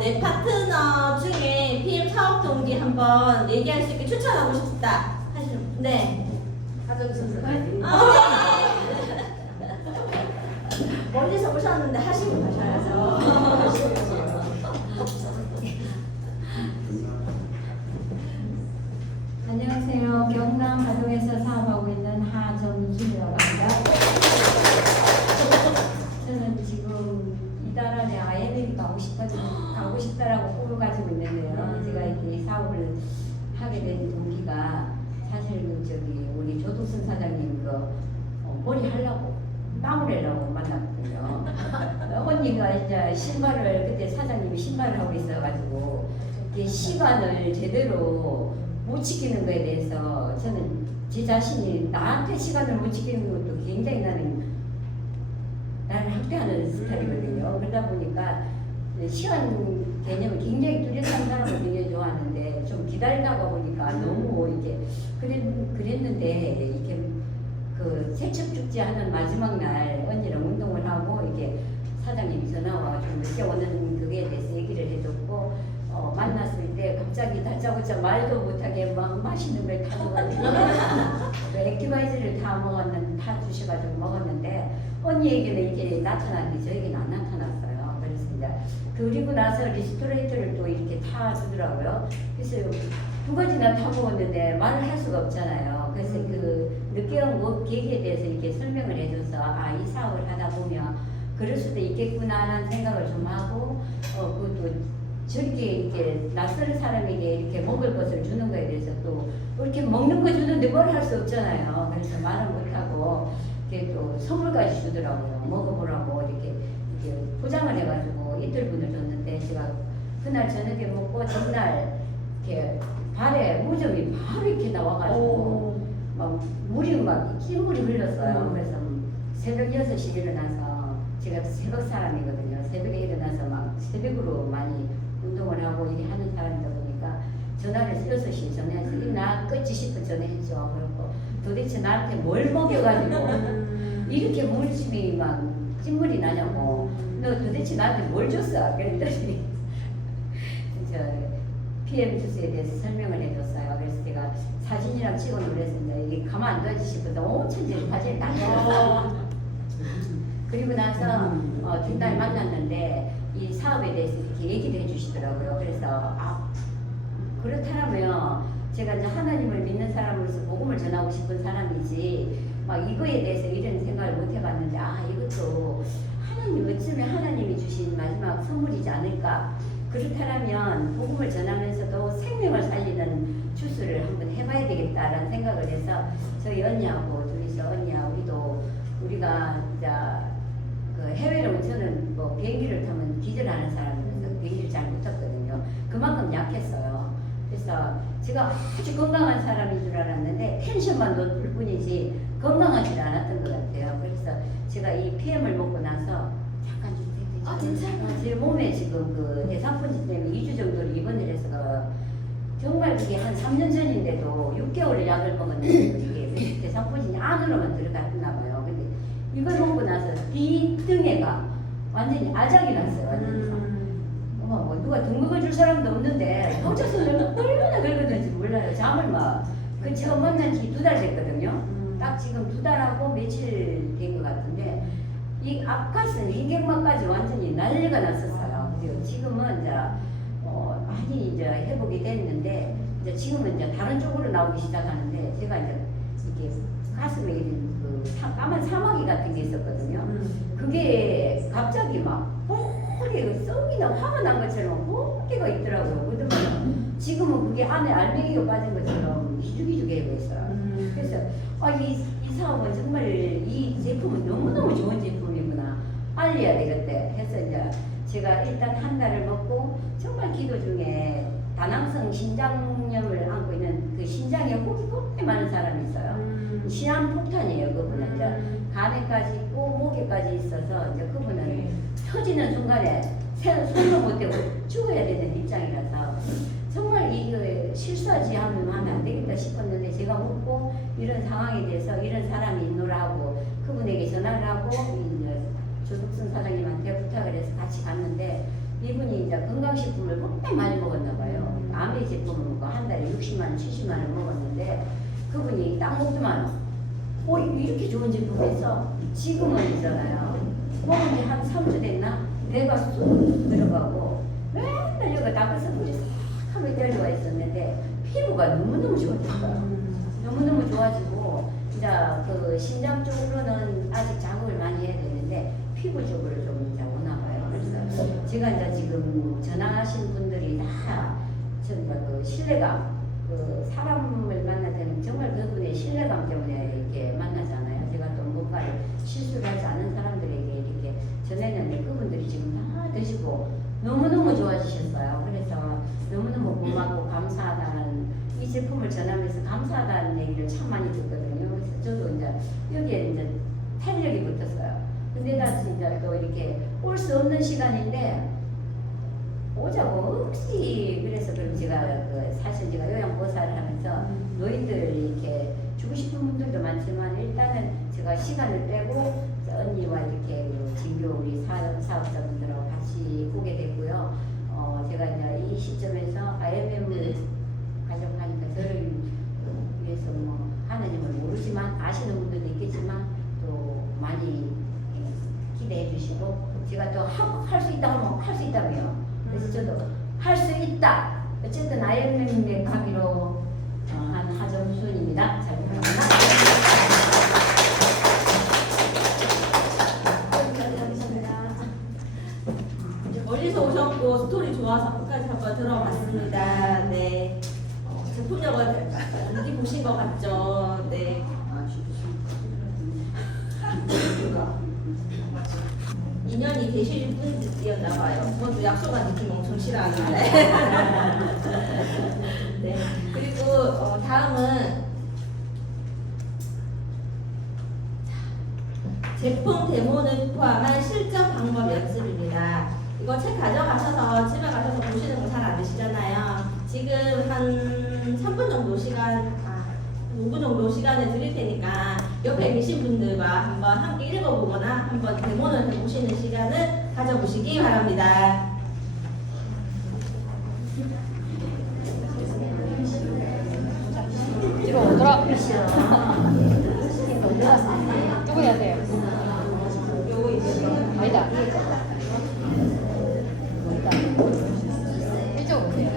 내 파트너 중에 PM 사업 동기 한번 얘기할 수 있게 추천하고 싶다 하시는 분. 네. 하정순 선생님. 네. 멀리서 오셨는데 하시고 가셔야죠. 안녕하세요. 경남 가동에서 사업하고 있는 하정순이라고 합니다. 저는 지금 이달 안에 IMF 가고 싶다라고 꿈을 가지고 있는데요. 제가 이렇게 사업을 하게 된 동기가 사실 우리 조두순 사장님 머리 하려고 나무래라고 만났거든요. 언니가 이제 신발을 그때 사장님이 신발을 하고 있어가지고 이게 시간을 제대로 못 지키는 거에 대해서 저는 제 자신이 나한테 시간을 못 지키는 것도 굉장히 나를 학대하는 스타일이거든요. 그러다 보니까 시간 개념을 굉장히 뚜렷한 사람을 굉장히 좋아하는데 좀 기다리다가 보니까 너무 이렇게 그랬는데 이렇게 그 세척축제 하는 마지막 날 언니랑 운동을 하고 이렇게 사장님이 전화 와가지고 늦게 오는 그거에 대해서 얘기를 해줬고 만났을 때 갑자기 다짜고짜 말도 못하게 막 맛있는 걸 타줘가지고 액티바이즈를 타 주셔가지고 먹었는데 언니에게는 이게 나타났는데 저에게는 안 나타났어요. 그래서 이제 그리고 나서 리스토레이터를 또 이렇게 타주더라고요. 그래서 2가지나 타먹었는데 말을 할 수가 없잖아요. 그래서 그 늦게 온 계기에 대해서 이렇게 설명을 해줘서 이 사업을 하다 보면 그럴 수도 있겠구나라는 생각을 좀 하고 그것도 저렇게 이렇게 낯선 사람에게 이렇게 먹을 것을 주는 거에 대해서 또 이렇게 먹는 거 주는데 뭘 할 수 없잖아요. 그래서 말을 못하고 이렇게 또 선물까지 주더라고요. 먹어보라고 이렇게 포장을 해가지고 이틀분을 줬는데 제가 그날 저녁에 먹고 전날 이렇게 발에 무좀이 바로 이렇게 나와가지고 막 물이 막 찐물이 흘렀어요. 그래서 새벽 6시에 일어나서 제가 새벽 사람이거든요. 새벽에 일어나서 막 새벽으로 많이 운동을 하고 일이 하는 사람이다 보니까 전화를 6시에 전화해서 나 끝이 싶어 전화했죠. 그리고 도대체 나한테 뭘 먹여가지고 이렇게 물집이 막 찐물이 나냐고 너 도대체 나한테 뭘 줬어? 그랬더니 저 PM 주스에 대해서 설명을 해줬어요. 그래서 제가 사진이랑 찍어놓고 그랬습니다. 이게 가만 안 둬지 싶어서 온 천지를 사진을 다 찍었어요. 그리고 나서 두 달 만났는데 이 사업에 대해서 이렇게 얘기를 해주시더라고요. 그래서 그렇다면 제가 이제 하나님을 믿는 사람으로서 복음을 전하고 싶은 사람이지 막 이거에 대해서 이런 생각을 못 해봤는데 이것도 하나님 어쩌면 하나님이 주신 마지막 선물이지 않을까. 그렇다면 복음을 전하면서도 생명을 살리는 주스를 한번 해봐야 되겠다라는 생각을 해서 저희 언니하고 둘이서 언니야 우리가 이제 그 해외로 저는 뭐 비행기를 타면 기절하는 사람이라서 비행기를 잘 못 탔거든요. 그만큼 약했어요. 그래서 제가 아주 건강한 사람인 줄 알았는데 텐션만 높을 뿐이지 건강하지 않았던 것 같아요. 그래서 제가 이 PM을 먹고 나서 잠깐 좀 괜찮아요. 제 몸에 지금 그 대사포진 때문에 2주 정도를 입원을 해서 정말 그게 한 3년 전인데도 6개월을 약을 먹었는데 이게 대사포진이 안으로만 들어갔나 봐요. 근데 이걸 먹고 나서 뒤등에가 완전히 아작이 났어요. 완전히. 뭐 누가 등급을 줄 사람도 없는데 혼자서 얼마나 긁었는지 몰라요. 잠을 그 제가 만난 지 2달 됐거든요. 딱 지금 2달하고 며칠 된 것 같은데 이 앞가슴 흰경막까지 완전히 난리가 났었어요. 그리고 지금은 이제 많이 이제 회복이 됐는데 이제 지금은 이제 다른 쪽으로 나오기 시작하는데 제가 이제 이게 가슴에 있는 그 까만 사마귀 같은 게 있었거든요. 그게 갑자기 막 뽀게 썩이나 화가 난 것처럼 뽀개가 있더라고요. 그러면 지금은 그게 안에 알맹이가 빠진 것처럼 기죽기죽해 있어요. 그래서 이 사업은 정말 이 제품은 너무너무 좋은 제품이구나. 알려야 되겠대 해서 이제 제가 일단 한 달을 먹고 정말 기도 중에 다낭성 신장염을 안고 있는 그 신장에 혹이 굉장히 많은 사람이 있어요. 시한폭탄이에요. 그분은 이제 간에까지 있고 목에까지 있어서 이제 그분은 터지는 순간에 손도 못 대고 죽어야 되는 입장이라서 정말 이거 실수하지 하면 안 되겠다 싶었는데 제가 묻고 이런 상황에 대해서 이런 사람이 있노라 하고 그분에게 전화를 하고 이제 조덕순 사장님한테 부탁을 해서 같이 갔는데 이분이 이제 건강식품을 굉장히 많이 먹었나 봐요. 아메 제품을 먹고 한 달에 60만 원, 70만 원 먹었는데 그분이 딱 먹더만 이렇게 좋은 제품이 있어. 지금은 있잖아요. 먹은 지 한 3주 됐나? 배가 쑥 들어가고 맨날 여기가 다크서클이 싹 하고 떨려와 있었는데 피부가 너무너무 좋아졌어요. 너무너무 좋아지고 이제 그 신장 쪽으로는 아직 작업을 많이 해야 되는데 피부 쪽으로 좀 이제 오나 봐요. 그래서 제가 이제 지금 전화하신 분들이 다 전부 그 신뢰감, 그 사람을 만날 때는 정말 그분의 신뢰감 때문에 이렇게 만나잖아요. 제가 또 뭔가를 실수를 하지 않은 사람들에게 이렇게 전했는데 그분들이 지금 다 드시고 너무너무 좋아지셨어요. 그래서 너무너무 고맙고 감사하다는 이 제품을 전하면서 감사하다는 얘기를 참 많이 듣거든요. 그래서 저도 이제 여기에 이제 탄력이 붙었어요. 근데 다시 이제 또 이렇게 올 수 없는 시간인데 오자고 혹시 그래서 그럼 제가 사실 제가 요양보살을 하면서 노인들 이렇게 주고 싶은 분들도 많지만 일단은 제가 시간을 빼고 언니와 이렇게 진교 우리 사업자분들하고 같이 오게 됐고요. 제가 이제 이 시점에서 IMM을 가져가니까 저를 위해서 뭐 하나님을 모르지만 아시는 분들도 있겠지만 또 많이 기대해 주시고 제가 또 할 수 있다 하면 할 수 있다며요. 그래서 저도 할 수 있다. 어쨌든 IMM의 가기로 한 하정순입니다. 잘 부탁합니다. 멀리서 오셨고 스토리 좋아서 끝까지 한번 들어봤습니다. 네. 제품력은 어디 보신 것 같죠? 네. 인연이 계실 분이었나 봐요. 저도 약속한 느낌 엄청 싫어하는데. 네. 그리고 다음은 제품 데모를 포함한 실전 방법 연습입니다. 이거 책 가져가셔서 집에 가셔서 보시는 거 잘 안 되시잖아요. 지금 한 3분 정도 5분 정도 시간을 드릴 테니까 옆에 계신 분들과 한번 함께 읽어보거나 한번 데모를 해보시는 시간을 가져보시기 바랍니다. 뒤로 돌아. 누구 해야 돼요? 아니다. 이쪽 오세요.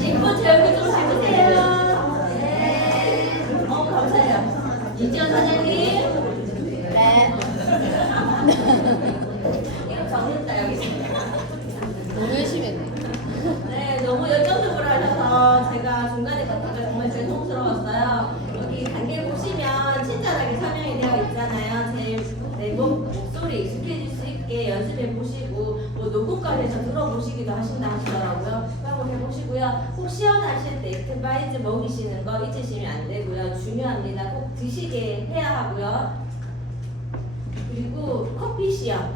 이쁜 제 얼굴 좀 봐주세요. 네. 감사해요. 이지연 사장님. 네. 이름 적는다 여기. 너무 열심히 했네. 네, 너무 열정적으로 하셔서 제가 중간에 봤다가 정말 죄송스러웠어요. 여기 단계 보시면 친절하게 설명이 되어 있잖아요. 내 목소리 익숙해질 수 있게 연습해 보시고 뭐 녹음까지 해서 들어보시기도 하신다 하시더라고요. 한번 해보시고요. 꼭 시연하실 때 액티바이즈 먹이시는 거 잊으시면 안 되고요. 중요합니다. 꼭 드시게 해야 하고요. 그리고 커피 시연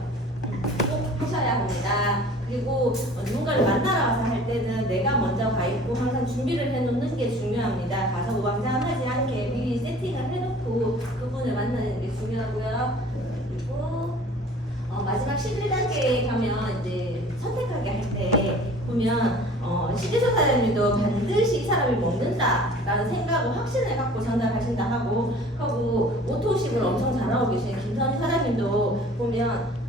꼭 하셔야 합니다. 그리고 누군가를 만나러 가서 할 때는 내가 먼저 가 있고 항상 준비를 해놓는 게 중요합니다. 가서 우왕좌왕하지 않게 미리 세팅을 해놓고 그분을 만나는 게 중요하고요. 그리고 마지막 11단계에 가면 이제 선택하게 할 때 보면 시계소 사장님도 반드시 이 사람이 먹는다라는 생각을 확신을 갖고 전달하신다 하고 오토식을 엄청 잘하고 계신 김선희 사장님도 보면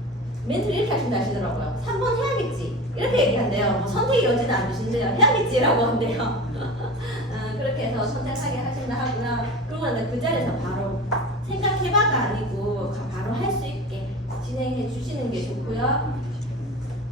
멘트를 이렇게 하시더라고요. 3번 해야겠지 이렇게 얘기한대요. 뭐 선택이 오지는 않으신데요. 해야겠지라고 한대요. 그렇게 해서 선택하게 하신다 하고요. 그리고 그 자리에서 바로 생각해봐가 아니고 바로 할 수 있게 진행해 주시는 게 좋고요.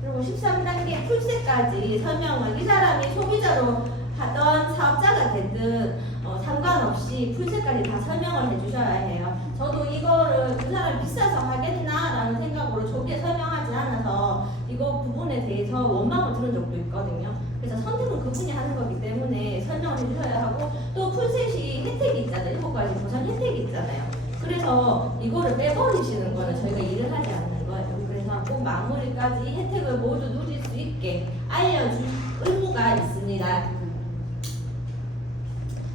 그리고 13단계 풀셋까지 설명을 이 사람이 소비자로 하던 사업자가 됐든 상관없이 풀셋까지 다 설명을 해주셔야 해요. 저도 이거를 그 사람이 비싸서 하겠나라는 생각으로 좋게 설명하지 않아서 이거 부분에 대해서 원망을 들은 적도 있거든요. 그래서 선택은 그분이 하는 거기 때문에 설명을 해주셔야 하고 또 풀셋이 혜택이 있잖아요. 7가지 보상 혜택이 있잖아요. 그래서 이거를 빼버리시는 거는 저희가 일을 하지 않는 거예요. 그래서 꼭 마무리까지 혜택을 모두 누릴 수 있게 알려줄 의무가 있습니다.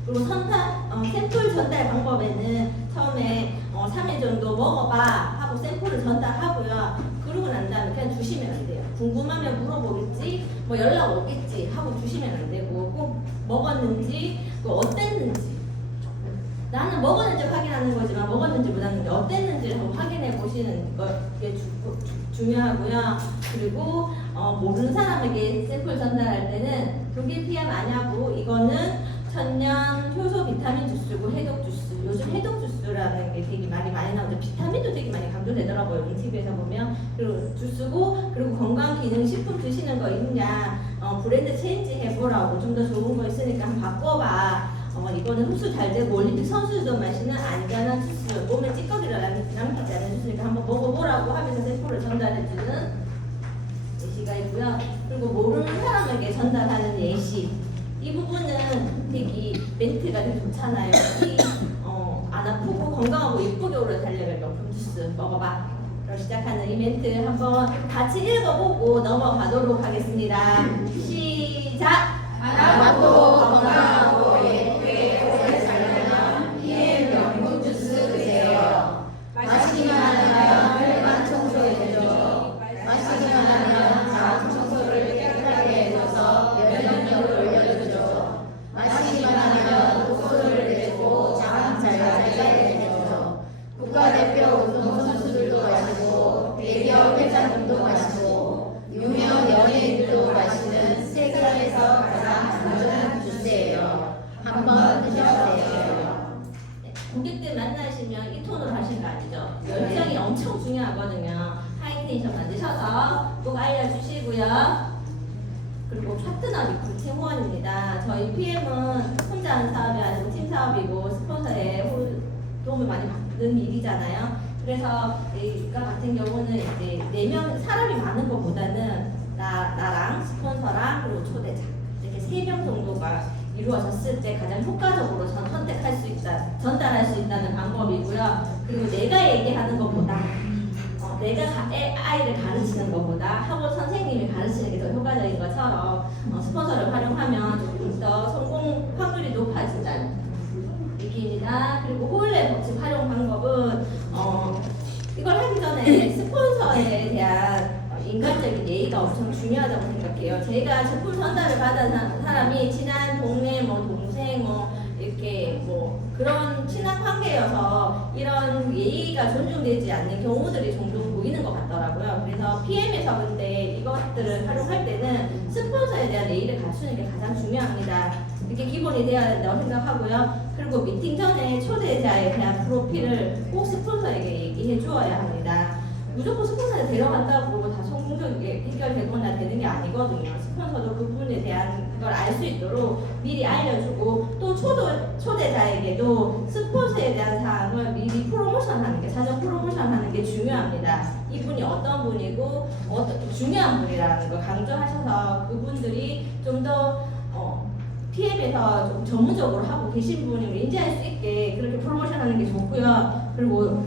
그리고 샘플 전달 방법에는 처음에 3일 정도 먹어봐 하고 샘플을 전달하고요. 그러고 난 다음에 그냥 주시면 안 돼요. 궁금하면 물어보겠지, 뭐 연락 오겠지 하고 주시면 안 되고 꼭 먹었는지, 또 어땠는지. 나는 먹었는지 확인하는 거지만 먹었는지 못했는지 어땠는지를 한번 확인해 보시는 게 중요하고요. 그리고 모르는 사람에게 샘플 전달할 때는 독일 피해 많이 하고 이거는 천연 효소 비타민 주스고 해독 주스. 요즘 해독 주스라는 게 되게 많이 나오는데 비타민도 되게 많이 강조되더라고요. 요즘 TV에서 보면. 그리고 주스고 그리고 건강기능식품 드시는 거 있냐, 브랜드 체인지 해보라고 좀 더 좋은 거 있으니까 한번 바꿔봐. 이거는 흡수 잘 되고 올림픽 선수들도 마시는 안전한 주스, 몸에 찌꺼기를 남기지 않는 주스니까 한번 먹어보라고 하면서 샘플을 전달해주는 예시가 있고요. 그리고 모르는 사람에게 전달하는 예시, 이 부분은 되게 멘트가 되게 좋잖아요. 안 아프고 건강하고 예쁘게 오래 달려갈 명품 주스 먹어봐 로 시작하는 이 멘트 한번 같이 읽어보고 넘어가도록 하겠습니다. 시작! 안 아프고 건강하고 예쁘게 오래 살려면 PM 명품 주스 드세요. 마시기만 하면 혈관 청소해주죠. 마시기만 하면 장 청소를 깨끗하게 해줘서 면역력을 올려주죠. 마시기만 하면 독소를 내고 장 잘 자라게 해주죠. 국가대표 운동선수들도 마시고 대기업 회장님도 마시고 유명 연예인들도 마시는 세계에서 가장 안전한 주스예요. 한번 드셔보세요. 고객들 만나시면 이 톤으로 하신 거 아니죠? 열정이 중요하거든요. 하이텐션 만드셔서 꼭 알려주시고요. 그리고 파트너 리크루팅 후원입니다. 저희 PM은 혼자 하는 사업이 아니고 팀 사업이고 스폰서의 도움을 많이 받는 일이잖아요. 그래서 이과 같은 경우는 이제 4명 사람이 많은 것보다는 나랑 스폰서랑 그리고 초대자 이렇게 3명 정도가 이루어졌을 때 가장 효과적으로 선택할 수 있다, 전달할 수 있다는 방법이고요. 그리고 내가 얘기하는 것보다 내가 아이를 가르치는 것보다 학원 선생님이 가르치는 게 더 효과적인 것처럼 스폰서를 활용하면 조금 더 성공 확률이 높아진다는 얘기입니다. 그리고 호일렛 법칙 활용 방법은 이걸 하기 전에 스폰서에 대한 인간적인 예의가 엄청 중요하다고 생각해요. 제가 제품 전달을 받은 사람이 친한 동네 뭐 동생 뭐 이렇게 뭐 그런 친한 관계여서 이런 예의가 존중되지 않는 경우들이 종종 보이는 것 같더라고요. 그래서 PM에서 근데 이것들을 활용할 때는 스폰서에 대한 예의를 갖추는 게 가장 중요합니다. 이렇게 기본이 되어야 된다고 생각하고요. 그리고 미팅 전에 초대자에 대한 프로필을 꼭 스폰서에게 얘기해 주어야 합니다. 무조건 스폰서에 데려간다고 다 성공적이게 해결되거나 되는 게 아니거든요. 스폰서도 그분에 대한 걸 알 수 있도록 미리 알려주고 또 초대자에게도 스폰서에 대한 사항을 미리 프로모션하는 게 사전 프로모션하는 게 중요합니다. 이분이 어떤 분이고 중요한 분이라는 걸 강조하셔서 그분들이 좀 더 PM에서 좀 전문적으로 하고 계신 분임을 인지할 수 있게 그렇게 프로모션하는 게 좋고요. 그리고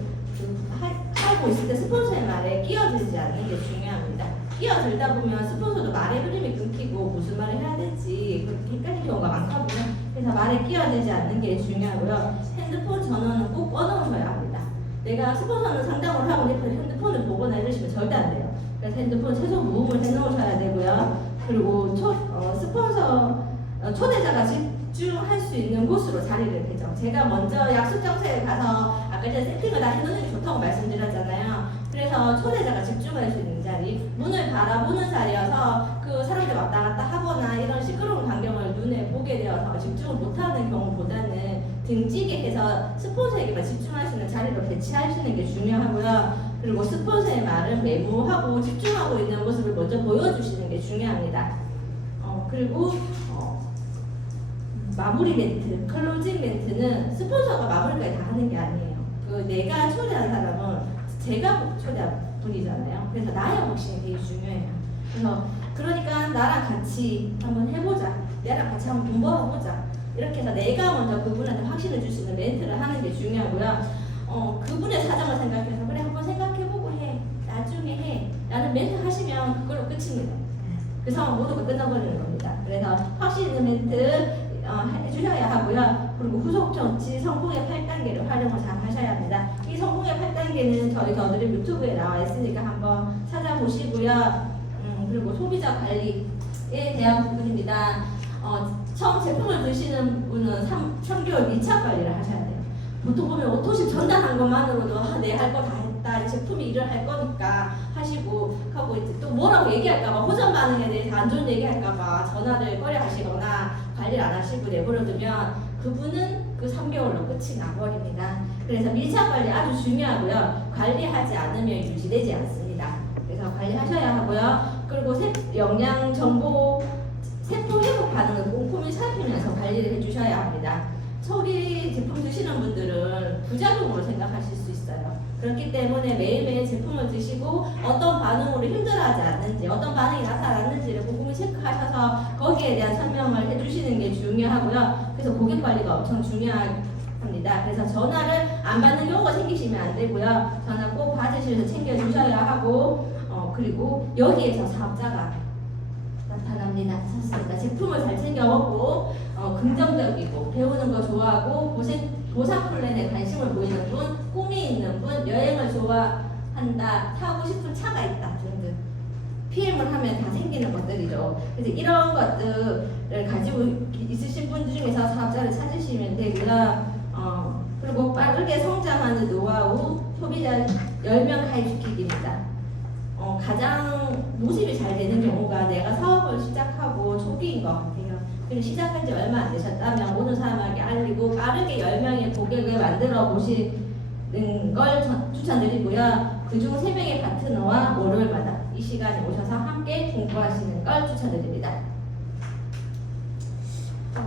하고 있을 때 스폰서의 말에 끼어들지 않는 게 중요합니다. 끼어들다 보면 스폰서도 말의 흐름이 끊기고 무슨 말을 해야 될지 그렇게 헷갈리는 경우가 많거든요. 그래서 말에 끼어들지 않는 게 중요하고요. 핸드폰 전원은 꼭 꺼놓으셔야 합니다. 내가 스폰서는 상담을 하고 핸드폰을 보거나 이러시면 절대 안 돼요. 그래서 핸드폰 최소 무음을 해놓으셔야 되고요. 그리고 스폰서 초대자가 집중할 수 있는 곳으로 자리를 배정. 제가 먼저 약속 장소에 가서 아까 전에 세팅을 다 해놓는 게 좋다고 말씀드렸잖아요. 그래서 초대자가 집중할 수 있는 자리, 문을 바라보는 자리여서 그 사람들 왔다 갔다 하거나 이런 시끄러운 광경을 눈에 보게 되어서 집중을 못하는 경우보다는 등지게 해서 스폰서에게만 집중할 수 있는 자리로 배치하시는 게 중요하고요. 그리고 스폰서의 말은 메모하고 집중하고 있는 모습을 먼저 보여주시는 게 중요합니다. 그리고 마무리 멘트, 클로징 멘트는 스폰서가 마무리까지 다 하는 게 아니에요. 내가 초대한 사람은 제가 초대한 분이잖아요. 그래서 나의 확신이 되게 중요해요. 그러니까 나랑 같이 한번 해보자. 나랑 같이 한번 공부해보자. 이렇게 해서 내가 먼저 그분한테 확신을 줄 수 있는 멘트를 하는 게 중요하고요. 그분의 사정을 생각해서 그래 한번 생각해보고 해. 나중에 해. 라는 멘트 하시면 그걸로 끝입니다. 그 상황 모두가 끝나버리는 겁니다. 그래서 확신 있는 멘트 해주셔야 하고요. 그리고 후속 정치 성공의 8단계를 활용을 잘 하셔야 합니다. 이 성공의 8단계는 저희 더드림 유튜브에 나와 있으니까 한번 찾아보시고요. 그리고 소비자 관리에 대한 부분입니다. 처음 제품을 드시는 분은 3개월 밀착 관리를 하셔야 돼요. 보통 보면 오토십 전달한 것만으로도 내 할 거 다 했다. 제품이 일을 할 거니까 하시고 하고 이제 또 뭐라고 얘기할까봐 호전 반응에 대해서 안 좋은 얘기할까봐 전화를 꺼려 하시거나 관리를 안 하시고 내버려두면 그분은 그 3개월로 끝이 나버립니다. 그래서 밀착 관리 아주 중요하고요. 관리하지 않으면 유지되지 않습니다. 그래서 관리하셔야 하고요. 그리고 영양 정보 세포 회복 반응을 꼼꼼히 살피면서 관리를 해주셔야 합니다. 초기 제품 드시는 분들은 부작용으로 생각하실 수 있어요. 그렇기 때문에 매일매일 제품을 드시고 어떤 반응으로 힘들어하지 않는지 어떤 반응이 나타났는지를 꼼꼼히 체크하셔서 거기에 대한 설명을 해주시는 게 중요하고요. 그래서 고객 관리가 엄청 중요합니다. 그래서 전화를 안 받는 경우가 생기시면 안 되고요. 전화 꼭 받으셔서 챙겨주셔야 하고 그리고 여기에서 사업자가 나타납니다. 좋습니다. 제품을 잘 챙겨 먹고 긍정적이고 배우는 거 좋아하고 보상 플랜에 관심을 보이는 분, 꿈이 있는 분, 여행을 좋아한다, 타고 싶은 차가 있다 등등 PM을 하면 다 생기는 것들이죠. 그래서 이런 것들을 가지고 있으신 분 중에서 사업자를 찾으시면 되고요. 그리고 빠르게 성장하는 노하우, 소비자 10명 가입시키기입니다. 가장 모습이 잘 되는 경우가 내가 사업을 시작하고 초기인 것 같아요. 그리고 시작한 지 얼마 안 되셨다면 모든 사람에게 알리고 빠르게 10명의 고객을 만들어 보시는 걸 추천드리고요. 그중 3명의 파트너와 월요일마다 이 시간에 오셔서 함께 공부하시는 걸 추천드립니다.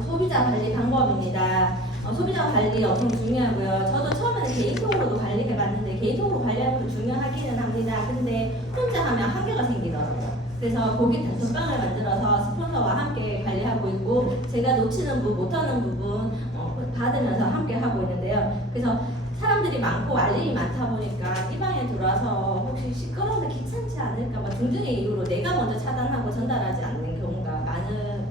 소비자 관리 방법입니다. 소비자 관리 엄청 중요하고요. 저도 처음에는 개인톡으로도 관리해봤는데 개인톡으로 관리하는 것도 중요하기는 합니다. 근데 혼자 하면 한계가 생기더라고요. 그래서 고객 단톡방을 만들어서 스폰서와 함께 관리하고 있고 제가 놓치는 부분, 못하는 부분 받으면서 함께 하고 있는데요. 그래서 사람들이 많고 알림이 많다 보니까 이 방에 들어와서 혹시 시끄러워서 귀찮지 않을까 뭐 등등의 이유로 내가 먼저 차단하고 전달하지 않는 경우가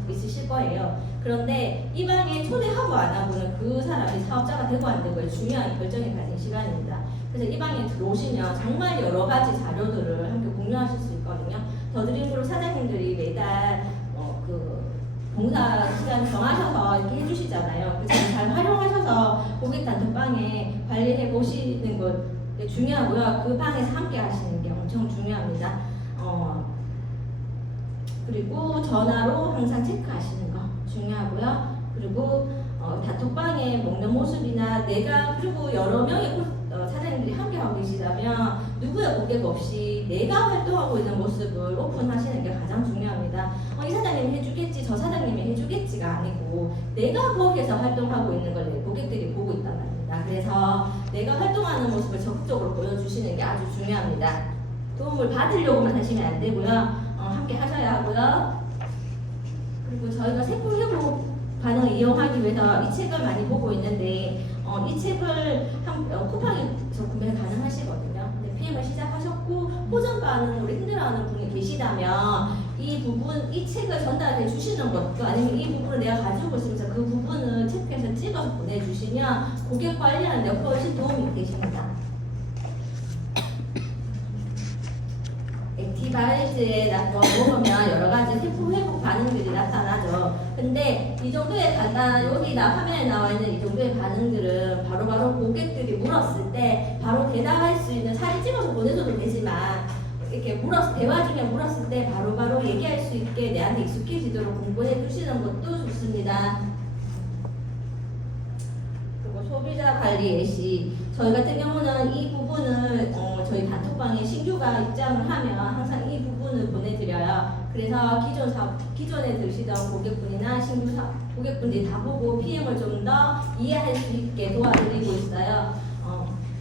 있으실 거예요. 그런데 이 방에 초대하고 안 하고는 그 사람이 사업자가 되고 안 되고의 중요한 결정이 가진 시간입니다. 그래서 이 방에 들어오시면 정말 여러 가지 자료들을 함께 공유하실 수 있거든요. 더드림그룹 사장님들이 매달 봉사 시간 정하셔서 이렇게 해주시잖아요. 그래서 잘 활용하셔서 고객 단톡방에 관리해 보시는 것 중요하고요. 그 방에서 함께 하시는 게 엄청 중요합니다. 그리고 전화로 항상 체크하시는 거 중요하고요. 그리고 단톡방에 먹는 모습이나 그리고 여러 명의 사장님들이 함께 하고 계시다면 누구의 고객 없이 내가 활동하고 있는 모습을 오픈하시는 게 가장 중요합니다. 이 사장님이 해주겠지, 저 사장님이 해주겠지가 아니고 내가 거기에서 활동하고 있는 걸 내 고객들이 보고 있단 말입니다. 그래서 내가 활동하는 모습을 적극적으로 보여주시는 게 아주 중요합니다. 도움을 받으려고만 하시면 안 되고요. 함께 하셔야 하고요. 그리고 저희가 세포 회복 반응을 이용하기 위해서 이 책을 많이 보고 있는데 이 책을 쿠팡에서 구매 가능하시거든요. 근데 PM을 시작하셨고 호전 반응으로 힘들어하는 분이 계시다면 이 책을 전달해 주시는 것도 아니면 이 부분을 내가 가지고 있으면서 그 부분을 체크해서 찍어서 보내주시면 고객 관리하는 데 훨씬 도움이 되십니다. 액티바이즈에 먹으면 여러 가지 세포 회복 반응들이 나타나죠. 근데 이 정도의 여기 화면에 나와 있는 이 정도의 반응들은 바로바로 고객들이 물었을 때 바로 대답할 수 있는 사진 찍어서 보내줘도 되지만 이렇게 대화 중에 물었을 때 바로바로 얘기할 수 있게 내한테 익숙해지도록 공부해 주시는 것도 좋습니다. 소비자 관리 예시 저희 같은 경우는 이 부분을 저희 단톡방에 신규가 입장을 하면 항상 이 부분을 보내드려요. 그래서 기존에 드시던 고객분이나 신규 고객분들이 다 보고 PM을 좀 더 이해할 수 있게 도와드리고 있어요.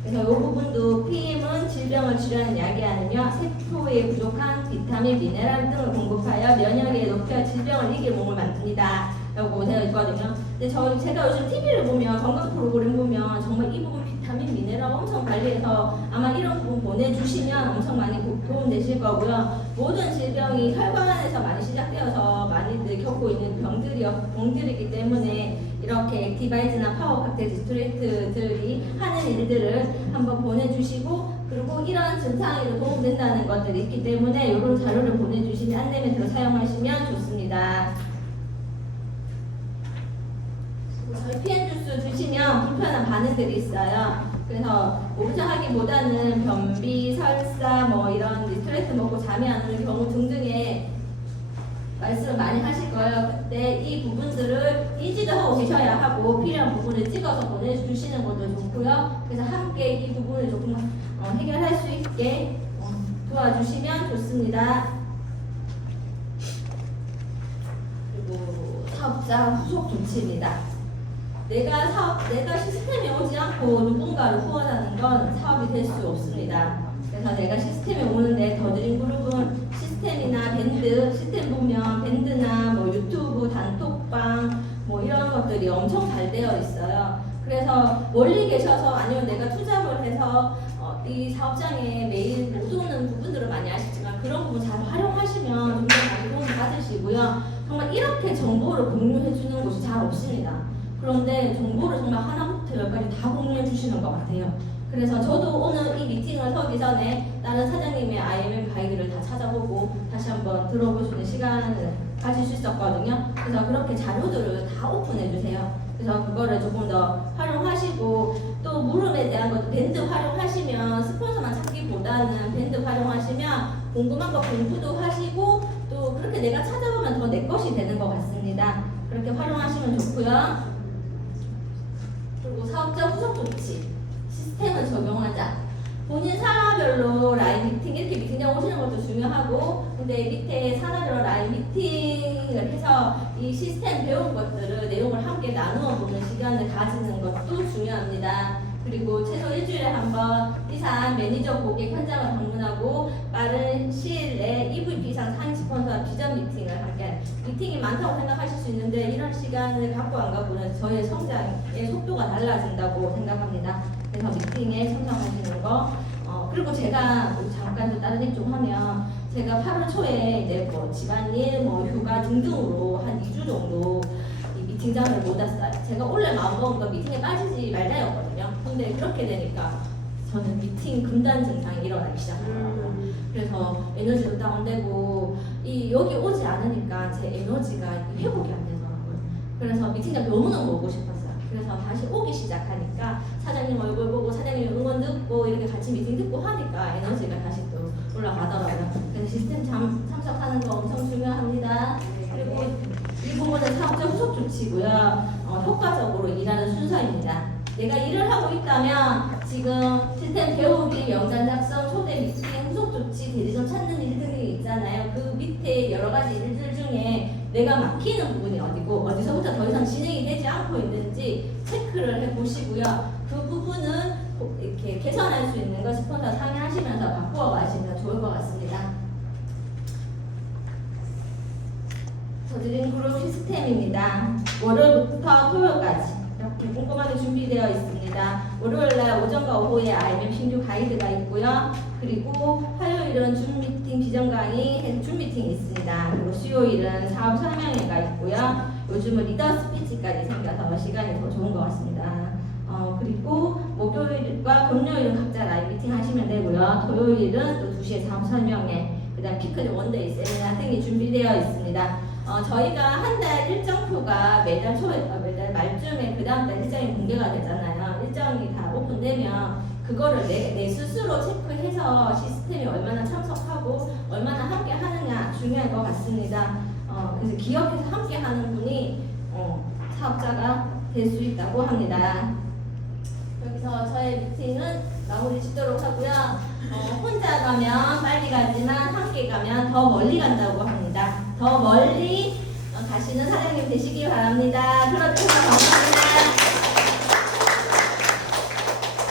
그래서 이 부분도 PM은 질병을 치료하는 약이 아니며 세포에 부족한 비타민, 미네랄 등을 공급하여 면역력을 높여 질병을 이길 몸을 만듭니다. 라고 되어 있거든요. 근데 제가 요즘 TV를 보면 건강 프로그램 보면 정말 이 부분 비타민, 미네랄 엄청 관리해서 아마 이런 부분 보내주시면 엄청 많이 도움되실 거고요. 모든 질병이 혈관에서 많이 시작되어서 많이들 겪고 있는 병들이기 때문에 이렇게 액티바이즈나 파워 칵테일 스트레이트들이 하는 일들을 한번 보내주시고 그리고 이런 증상으로 도움된다는 것들이 있기 때문에 이런 자료를 보내주시면 안내멘트로 사용하시면 좋습니다. 저희 PM 주스 드시면 불편한 반응들이 있어요. 그래서 오부정하기보다는 변비, 설사, 이런 스트레스 먹고 잠이 안 오는 경우 등등의 말씀을 많이 하실 거예요. 그때 이 부분들을 인지도 하고 계셔야 하고 필요한 부분을 찍어서 보내주시는 것도 좋고요. 그래서 함께 이 부분을 조금 해결할 수 있게 도와주시면 좋습니다. 그리고 사업자 후속 조치입니다. 내가 시스템에 오지 않고 누군가를 후원하는 건 사업이 될 수 없습니다. 그래서 내가 시스템에 오는데 더드림그룹은 시스템이나 시스템 보면 밴드나 유튜브, 단톡방 이런 것들이 엄청 잘 되어 있어요. 그래서 멀리 계셔서 아니면 내가 투잡을 해서 이 사업장에 매일 못 오는 부분들을 많이 아시지만 그런 부분 잘 활용하시면 좀 더 많이 도움 받으시고요. 정말 이렇게 정보를 공유해 주는 곳이 잘 없습니다. 그런데 정보를 정말 하나부터 열까지 다 공유해 주시는 것 같아요. 그래서 저도 오늘 이 미팅을 서기 전에 다른 사장님의 IMF 가이드를 다 찾아보고 다시 한번 들어볼 수 있는 시간을 가질 수 있었거든요. 그래서 그렇게 자료들을 다 오픈해 주세요. 그래서 그거를 조금 더 활용하시고 또 물음에 대한 것도 밴드 활용하시면 스폰서만 찾기보다는 밴드 활용하시면 궁금한 거 공부도 하시고 또 그렇게 내가 찾아보면 더 내 것이 되는 것 같습니다. 그렇게 활용하시면 좋고요. 그리고 사업자 후속 조치. 시스템을 적용하자. 본인 산하별로 라인 미팅, 이렇게 미팅장 오시는 것도 중요하고, 근데 밑에 산하별로 라인 미팅을 해서 이 시스템 배운 것들을 내용을 함께 나누어 보는 시간을 가지는 것도 중요합니다. 그리고 최소 일주일에 한 번 이상 매니저 고객 현장을 방문하고 빠른 시일 내에 EVP 이상 상위 스폰서와 비전 미팅을 함께, 미팅이 많다고 생각하실 수 있는데 이런 시간을 갖고 안 갖고는 저의 성장의 속도가 달라진다고 생각합니다. 그래서 미팅에 참석하시는 거. 그리고 제가 잠깐 또 다른 일 좀 하면, 제가 8월 초에 이제 뭐 집안일, 뭐 휴가 등등으로 한 2주 정도 이 미팅장을 못 왔어요. 제가 원래 마음먹은 건 미팅에 빠지지 말자였거든요. 근데 그렇게 되니까 저는 미팅 금단 증상이 일어나기 시작하더라고요. 그래서 에너지도 다운되고 여기 오지 않으니까 제 에너지가 회복이 안 되더라고요. 그래서 미팅장 너무너무 오고 싶었어요. 그래서 다시 오기 시작하니까 사장님 얼굴 보고 사장님 응원 듣고 이렇게 같이 미팅 듣고 하니까 에너지가 다시 또 올라가더라고요. 그래서 시스템 참석하는 거 엄청 중요합니다. 그리고 이 부분은 사업자 후속 조치고요. 효과적으로 일하는 순서입니다. 내가 일을 하고 있다면 지금 시스템 배우기, 명단 작성, 초대 미팅, 후속 조치, 대리점 찾는 일 등이 있잖아요. 그 밑에 여러 가지 일들 중에 내가 막히는 부분이 어디고 어디서부터 더 이상 진행이 되지 않고 있는지 체크를 해보시고요. 그 부분은 이렇게 개선할 수 있는 거 스폰서 상의하시면서 바꾸어 가시면 좋을 것 같습니다. 저지른 그룹 시스템입니다. 월요일부터 토요일까지 이렇게 꼼꼼하게 준비되어 있습니다. 월요일날 오전과 오후에 IMF 신규 가이드가 있고요. 그리고 화요일은 줌 미팅 비전 강의 줌 미팅이 있습니다. 그리고 수요일은 사업 설명회가 있고요. 요즘은 리더 스피치까지 생겨서 시간이 더 좋은 것 같습니다. 그리고 목요일과 금요일은 각자 라이브 미팅 하시면 되고요. 토요일은 또 2시에 사업 설명회, 그다음 피크닉 원데이 세미나 등이 준비되어 있습니다. 저희가 한 달 일정표가 매달 매달 말쯤에 그 다음 달 일정이 공개가 되잖아요. 일정이 다 오픈되면 그거를 내 스스로 체크해서 시스템에 얼마나 참석하고 얼마나 함께 하느냐 중요할 것 같습니다. 그래서 기업에서 함께 하는 분이 사업자가 될 수 있다고 합니다. 여기서 저의 미팅은 마무리 짓도록 하고요. 혼자 가면 빨리 가지만 함께 가면 더 멀리 간다고 합니다. 더 멀리 가시는 사장님 되시길 바랍니다. 들어주셔서 감사합니다.